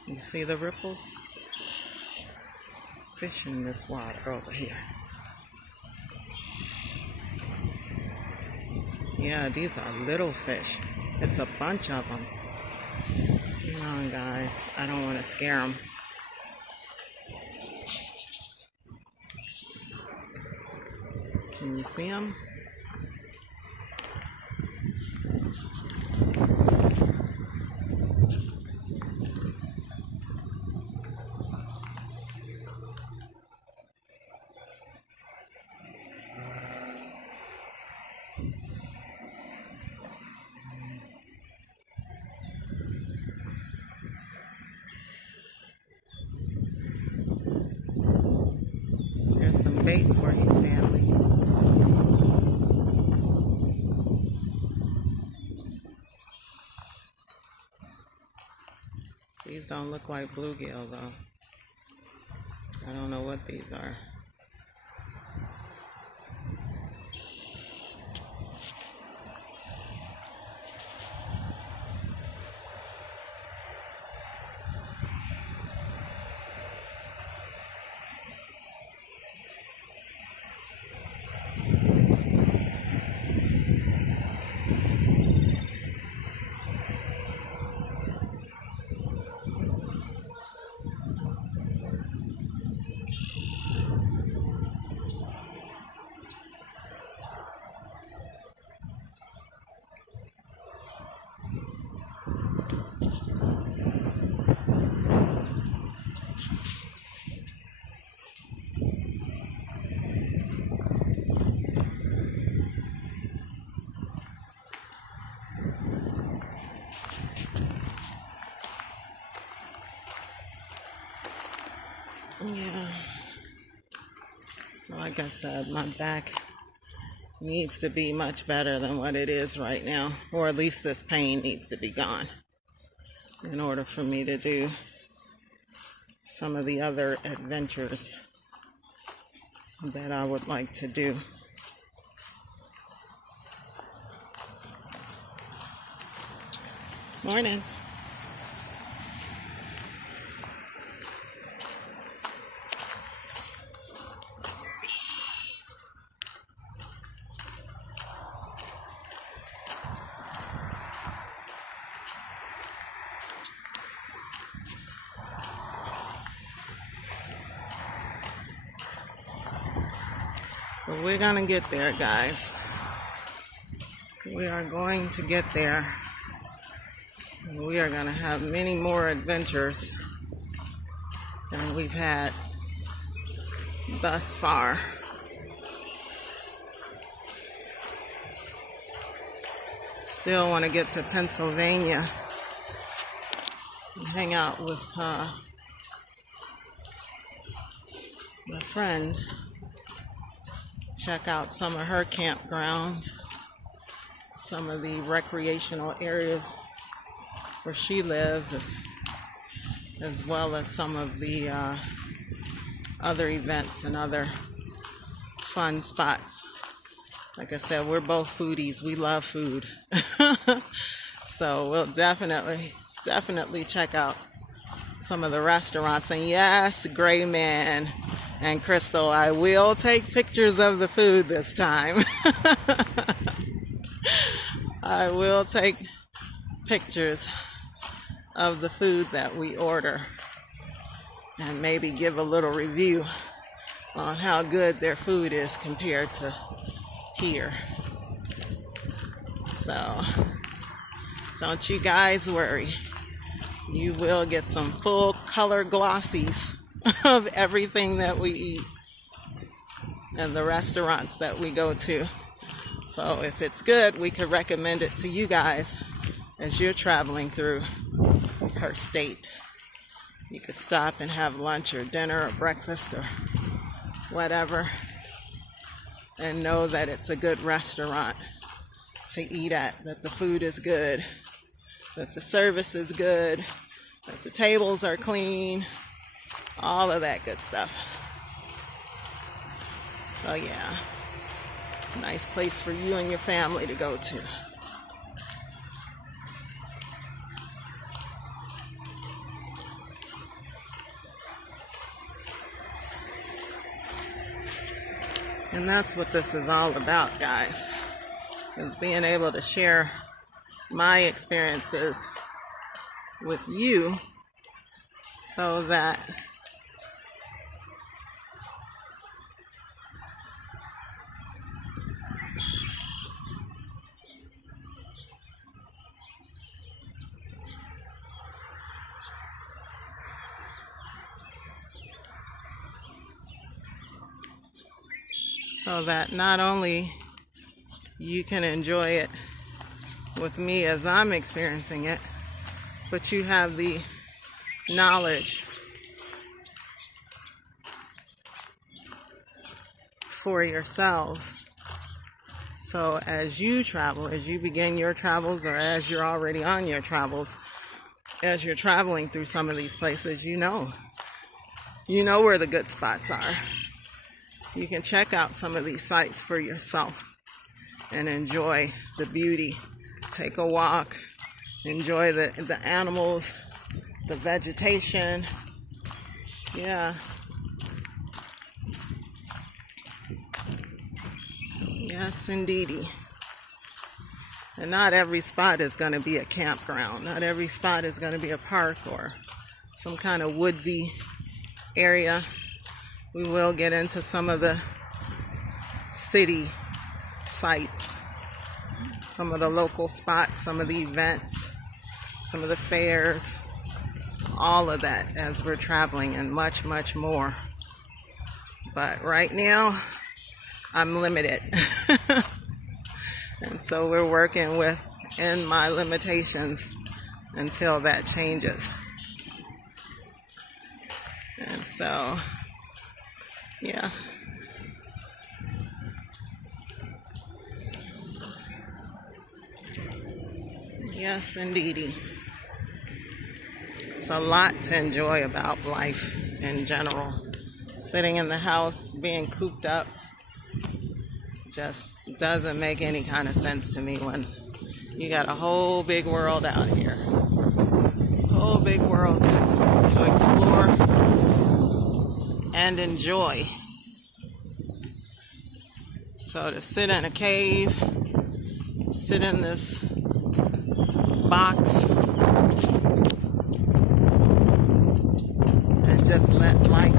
You see the ripples? Fish in this water over here. Yeah, these are little fish. It's a bunch of them. Hang on, guys. I don't want to scare them. Can you see them? There's some bait for you, Stanley. These don't look like bluegill, though. I don't know what these are. Like I said, my back needs to be much better than what it is right now, or at least this pain needs to be gone in order for me to do some of the other adventures that I would like to do. Morning. But we're gonna get there, guys. We are going to get there. And we are gonna have many more adventures than we've had thus far. Still want to get to Pennsylvania and hang out with my friend. Check out some of her campgrounds, some of the recreational areas where she lives, as well as some of the other events and other fun spots. Like I said, we're both foodies. We love food. So we'll definitely check out some of the restaurants. And yes, Gray Man and Crystal, I will take pictures of the food this time. I will take pictures of the food that we order and maybe give a little review on how good their food is compared to here. So don't you guys worry. You will get some full color glossies of everything that we eat and the restaurants that we go to. So if it's good, we could recommend it to you guys as you're traveling through her state. You could stop and have lunch or dinner or breakfast or whatever and know that it's a good restaurant to eat at, that the food is good, that the service is good, that the tables are clean, all of that good stuff. So yeah, nice place for you and your family to go to. And that's what this is all about, guys, is being able to share my experiences with you so that not only you can enjoy it with me as I'm experiencing it, but you have the knowledge for yourselves. So as you travel, as you begin your travels, or as you're already on your travels, as you're traveling through some of these places, you know where the good spots are. You can check out some of these sites for yourself and enjoy the beauty. Take a walk, enjoy the animals, the vegetation. Yeah. Yes, indeedy. And not every spot is going to be a campground. Not every spot is going to be a park or some kind of woodsy area. We will get into some of the city sites, some of the local spots, some of the events, some of the fairs, all of that as we're traveling, and much, much more. But right now, I'm limited. And so we're working within my limitations until that changes. And so, yeah, Yes, indeedy. It's a lot to enjoy about life in general. Sitting in the house, being cooped up, just doesn't make any kind of sense to me when you got a whole big world out here. Whole big world to explore and enjoy. So to sit in a cave, sit in this box, and just let life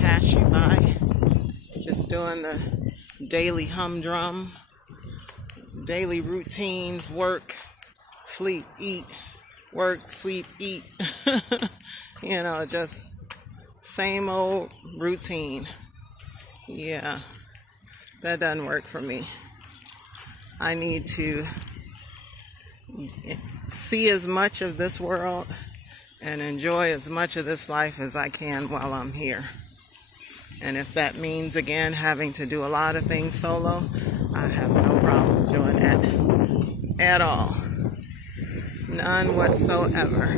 pass you by, just doing the daily humdrum, daily routines, work, sleep, eat, work, sleep, eat. You know, just same old routine. Yeah, that doesn't work for me. I need to see as much of this world and enjoy as much of this life as I can while I'm here. And if that means, again, having to do a lot of things solo, I have no problems doing that at all. None whatsoever.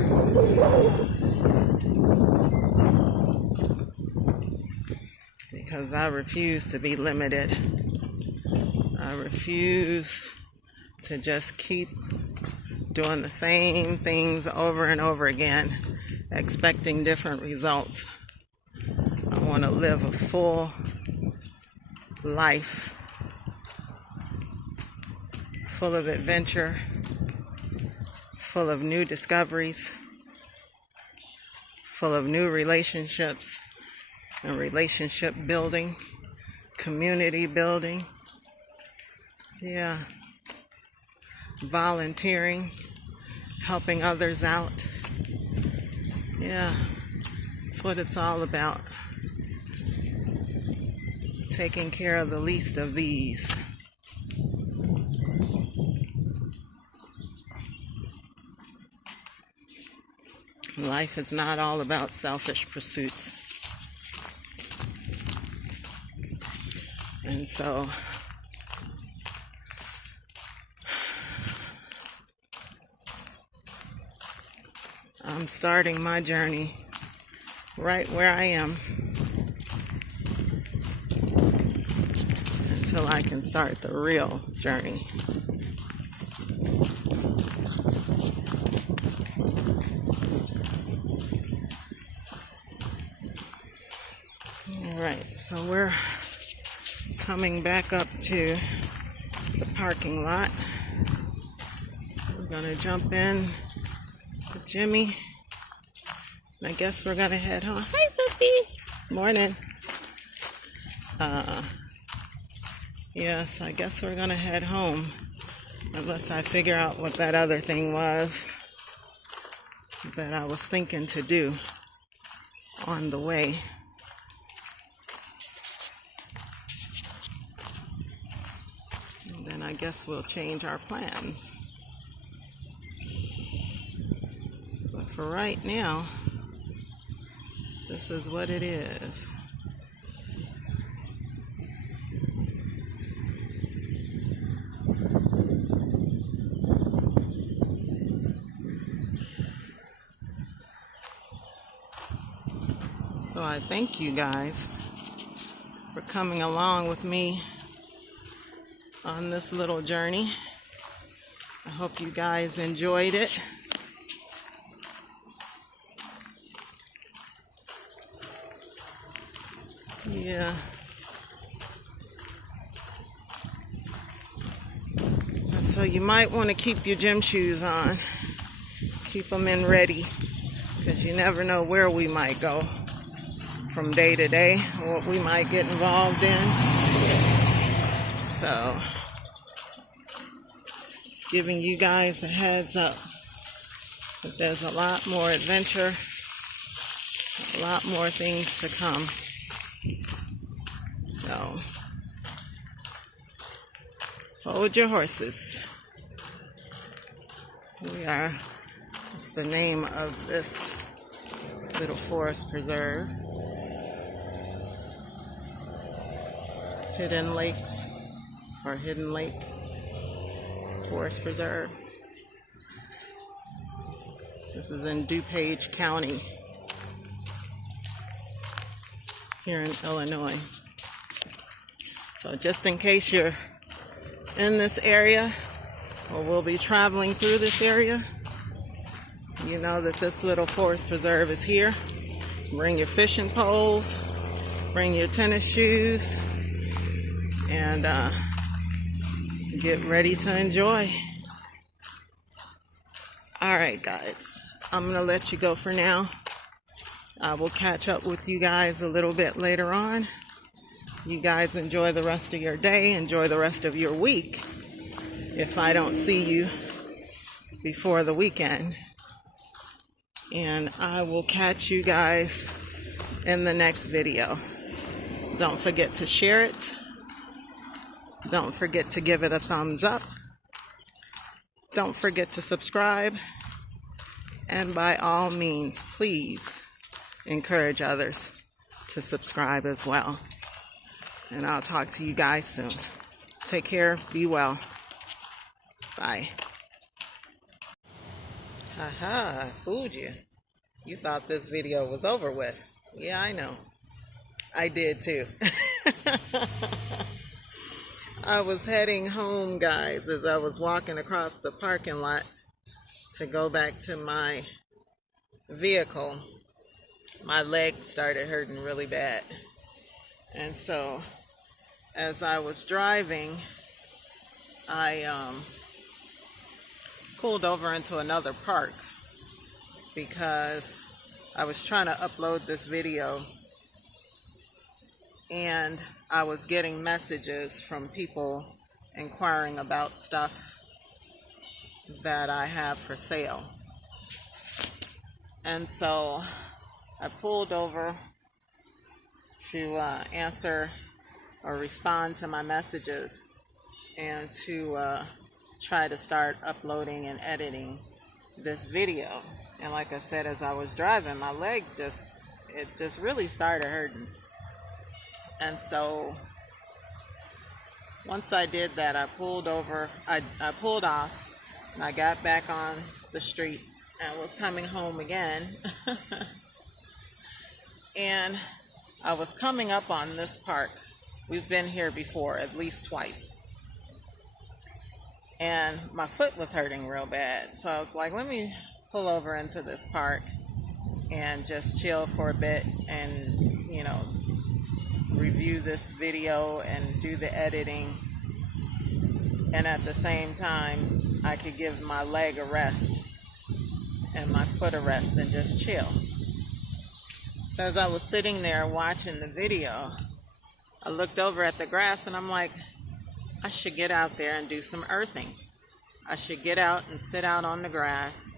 Because I refuse to be limited. I refuse to just keep doing the same things over and over again, expecting different results. I want to live a full life, full of adventure, full of new discoveries, full of new relationships and relationship building, community building. Yeah. Volunteering, helping others out. Yeah, that's what it's all about. Taking care of the least of these. Life is not all about selfish pursuits. And so I'm starting my journey right where I am until I can start the real journey. All right, so we're coming back up to the parking lot. We're gonna jump in with Jimmy. I guess we're gonna head home. Hi, Puppy. Morning. Yes, I guess we're gonna head home unless I figure out what that other thing was that I was thinking to do on the way. And then I guess we'll change our plans. But for right now, this is what it is. So I thank you guys for coming along with me on this little journey. I hope you guys enjoyed it. Yeah. And so you might want to keep your gym shoes on. Keep them in ready, because you never know where we might go from day to day, or what we might get involved in. So it's giving you guys a heads up that there's a lot more adventure, a lot more things to come. So hold your horses. It's the name of this little forest preserve. Hidden Lakes, or Hidden Lake Forest Preserve. This is in DuPage County here in Illinois. So just in case you're in this area or will be traveling through this area, you know that this little forest preserve is here. Bring your fishing poles, bring your tennis shoes, and get ready to enjoy. All right, guys, I'm gonna let you go for now. I will catch up with you guys a little bit later on. You guys enjoy the rest of your day, enjoy the rest of your week, if I don't see you before the weekend. And I will catch you guys in the next video. Don't forget to share it. Don't forget to give it a thumbs up. Don't forget to subscribe. And by all means, please encourage others to subscribe as well. And I'll talk to you guys soon. Take care. Be well. Bye. Haha, I fooled you. You thought this video was over with. Yeah, I know. I did too. I was heading home, guys, as I was walking across the parking lot to go back to my vehicle. My leg started hurting really bad. And so, as I was driving, I pulled over into another park because I was trying to upload this video and I was getting messages from people inquiring about stuff that I have for sale. And so I pulled over to answer or respond to my messages and to try to start uploading and editing this video. And like I said, as I was driving, my leg just really started hurting. And so once I did that, I pulled over, I pulled off, and I got back on the street and was coming home again. And I was coming up on this park. We've been here before, at least twice. And my foot was hurting real bad. So I was like, let me pull over into this park and just chill for a bit and, you know, review this video and do the editing. And at the same time, I could give my leg a rest and my foot a rest and just chill. So as I was sitting there watching the video, I looked over at the grass and I'm like, I should get out there and do some earthing. I should get out and sit out on the grass,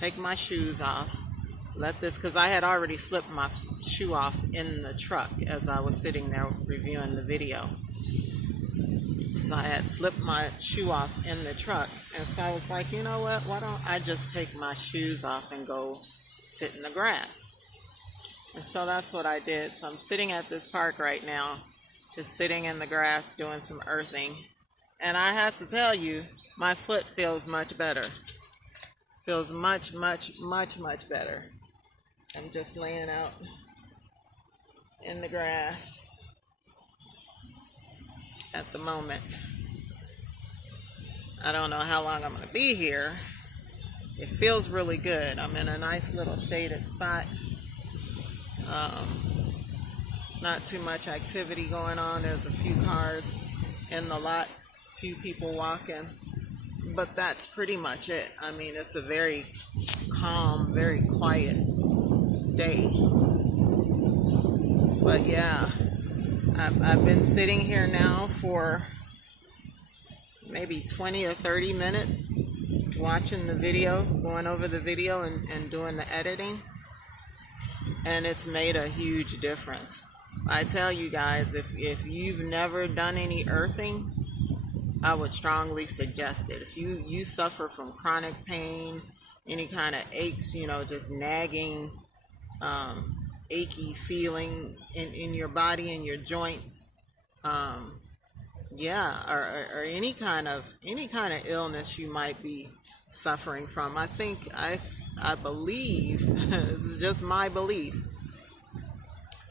take my shoes off, let this, because I had already slipped my shoe off in the truck as I was sitting there reviewing the video. So I had slipped my shoe off in the truck. And so I was like, you know what, why don't I just take my shoes off and go sit in the grass? And so that's what I did. So I'm sitting at this park right now, just sitting in the grass doing some earthing. And I have to tell you, my foot feels much better. Feels much, much, much, much better. I'm just laying out in the grass at the moment. I don't know how long I'm going to be here. It feels really good. I'm in a nice little shaded spot. It's not too much activity going on. There's a few cars in the lot, a few people walking, but that's pretty much it. I mean, it's a very calm, very quiet day. But yeah, I've been sitting here now for maybe 20 or 30 minutes watching the video, going over the video and doing the editing. And it's made a huge difference. I tell you guys, if you've never done any earthing, I would strongly suggest it. If you suffer from chronic pain, any kind of aches, you know, just nagging, achy feeling in your body, in your joints, yeah, or any kind of illness you might be suffering from, I think I believe, this is just my belief,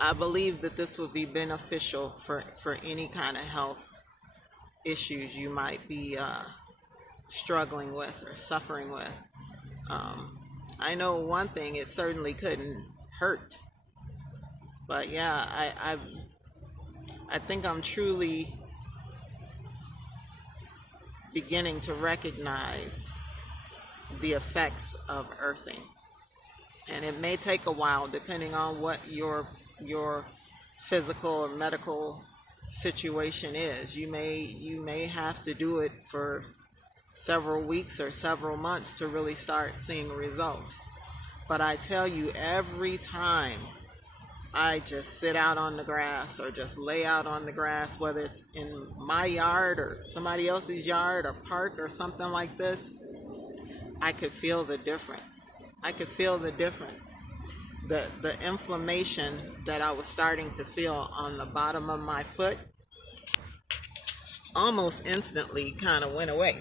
I believe that this would be beneficial for any kind of health issues you might be struggling with or suffering with. I know one thing, it certainly couldn't hurt. But yeah, I think I'm truly beginning to recognize the effects of earthing. And it may take a while depending on what your physical or medical situation is. You may have to do it for several weeks or several months to really start seeing results. But I tell you, every time I just sit out on the grass or just lay out on the grass, whether it's in my yard or somebody else's yard or park or something like this, I could feel the difference. I could feel the difference. The inflammation that I was starting to feel on the bottom of my foot almost instantly kind of went away.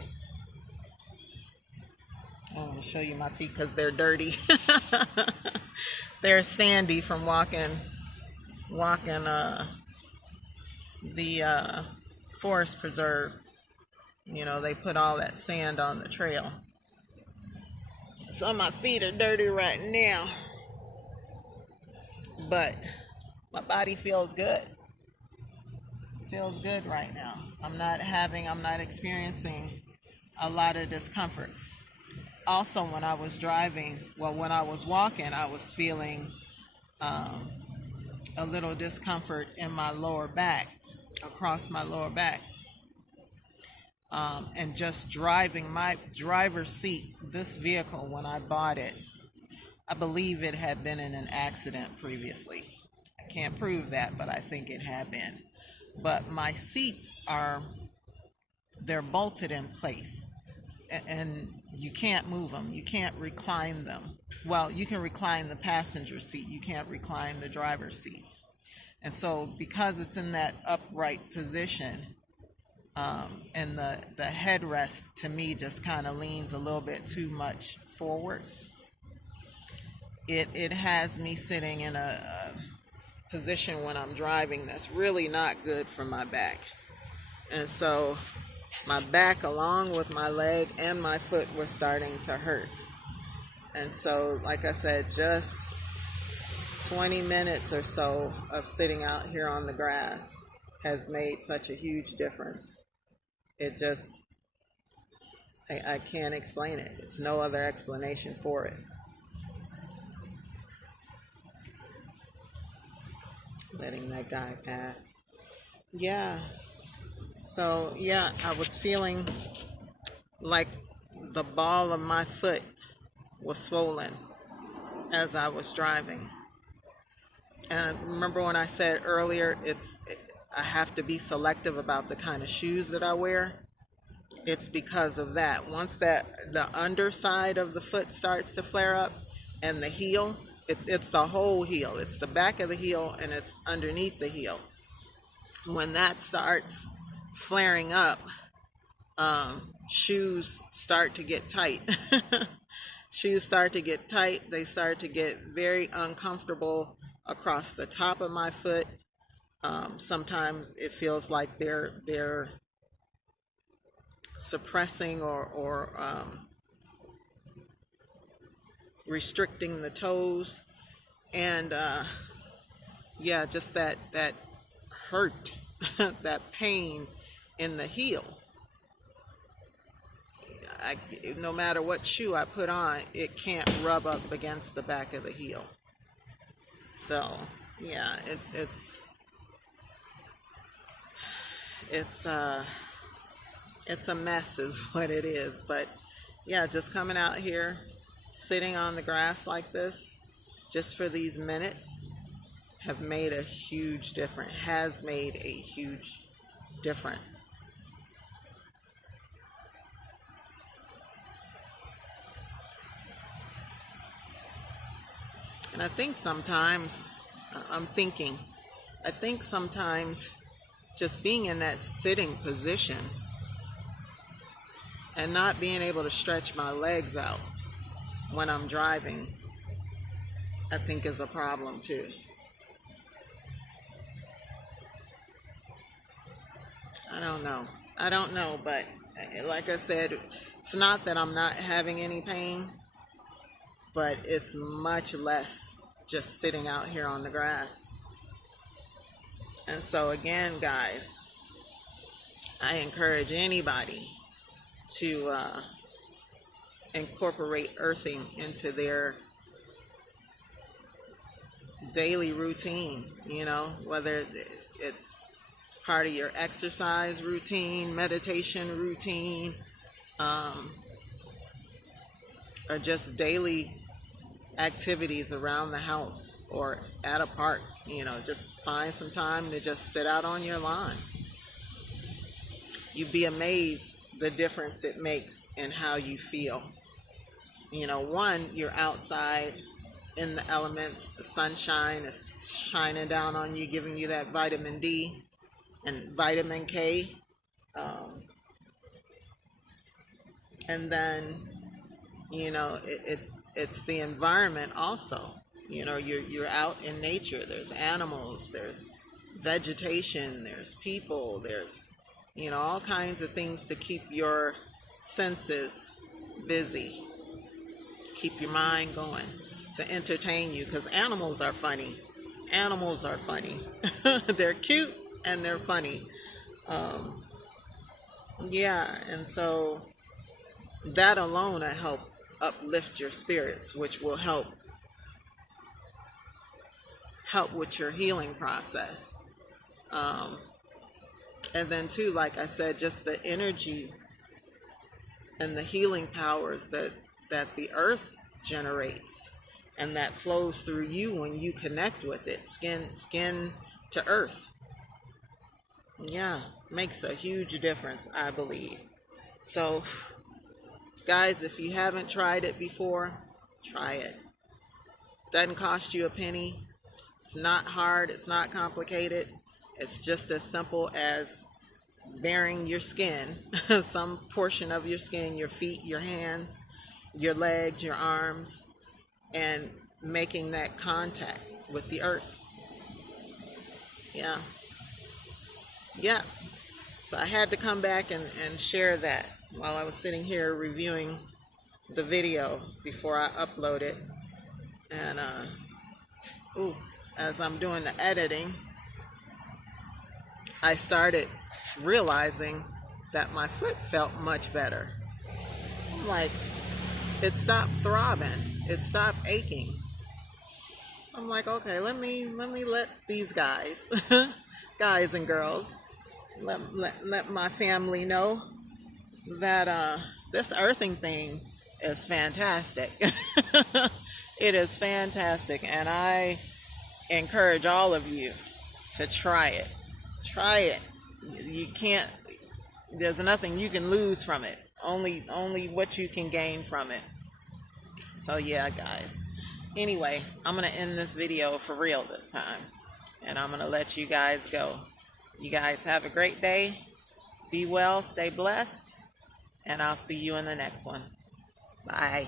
I want to show you my feet because they're dirty. They're sandy from walking the forest preserve. You know, they put all that sand on the trail. So my feet are dirty right now. But my body feels good. Feels good right now. I'm not experiencing a lot of discomfort. Also, when I was walking, I was feeling a little discomfort in my lower back, across my lower back. And just driving my driver's seat, this vehicle, when I bought it, I believe it had been in an accident previously. I can't prove that, but I think it had been. But my seats they're bolted in place, and you can't move them. You can't recline them. Well, you can recline the passenger seat. You can't recline the driver's seat. And so because it's in that upright position, and the headrest to me just kind of leans a little bit too much forward, it has me sitting in a position when I'm driving that's really not good for my back. And so my back, along with my leg and my foot, were starting to hurt. And so, like I said, just 20 minutes or so of sitting out here on the grass has made such a huge difference. It just, I can't explain it. It's no other explanation for it. Letting that guy pass. Yeah. So, yeah, I was feeling like the ball of my foot was swollen as I was driving. And remember when I said earlier, I have to be selective about the kind of shoes that I wear? It's because of that. Once the underside of the foot starts to flare up, and the heel, it's the whole heel. It's the back of the heel and it's underneath the heel. When that starts flaring up, shoes start to get tight. Shoes start to get tight. They start to get very uncomfortable across the top of my foot. Sometimes it feels like they're suppressing or restricting the toes, and yeah, just that hurt, that pain in the heel. No matter what shoe I put on, it can't rub up against the back of the heel. So yeah, it's a mess is what it is. But yeah, just coming out here, sitting on the grass like this, just for these minutes, have made a huge difference, has made a huge difference. And I think sometimes just being in that sitting position and not being able to stretch my legs out when I'm driving, I think is a problem too. I don't know. I don't know, but like I said, it's not that I'm not having any pain, but it's much less just sitting out here on the grass. And so again, guys, I encourage anybody to incorporate earthing into their daily routine, you know, whether it's part of your exercise routine, meditation routine, or just daily activities around the house or at a park. You know, just find some time to just sit out on your lawn. You'd be amazed the difference it makes in how you feel. You know, one, you're outside in the elements, the sunshine is shining down on you, giving you that vitamin D and vitamin K. And then, you know, it's the environment also. You know, you're out in nature. There's animals, there's vegetation, there's people, there's, you know, all kinds of things to keep your senses busy, keep your mind going, to entertain you, because animals are funny. Animals are funny. They're cute and they're funny. Yeah, and so that alone will help uplift your spirits, which will help with your healing process. And then too, like I said, just the energy and the healing powers that the earth generates and that flows through you when you connect with it, skin to earth. Yeah, makes a huge difference, I believe. So, guys, if you haven't tried it before, try it. Doesn't cost you a penny. It's not hard. It's not complicated. It's just as simple as baring your skin, some portion of your skin, your feet, your hands, your legs, your arms, and making that contact with the earth. Yeah. Yeah. So I had to come back and share that while I was sitting here reviewing the video before I upload it. And as I'm doing the editing, I started realizing that my foot felt much better. I'm like, it stopped throbbing. It stopped aching. So I'm like, okay, let me let these guys, guys and girls, let my family know that this earthing thing is fantastic. It is fantastic, and I encourage all of you to try it. Try it. You can't. There's nothing you can lose from it. Only what you can gain from it. So yeah, guys. Anyway, I'm gonna end this video for real this time, and I'm gonna let you guys go. You guys have a great day. Be well. Stay blessed, and I'll see you in the next one. Bye.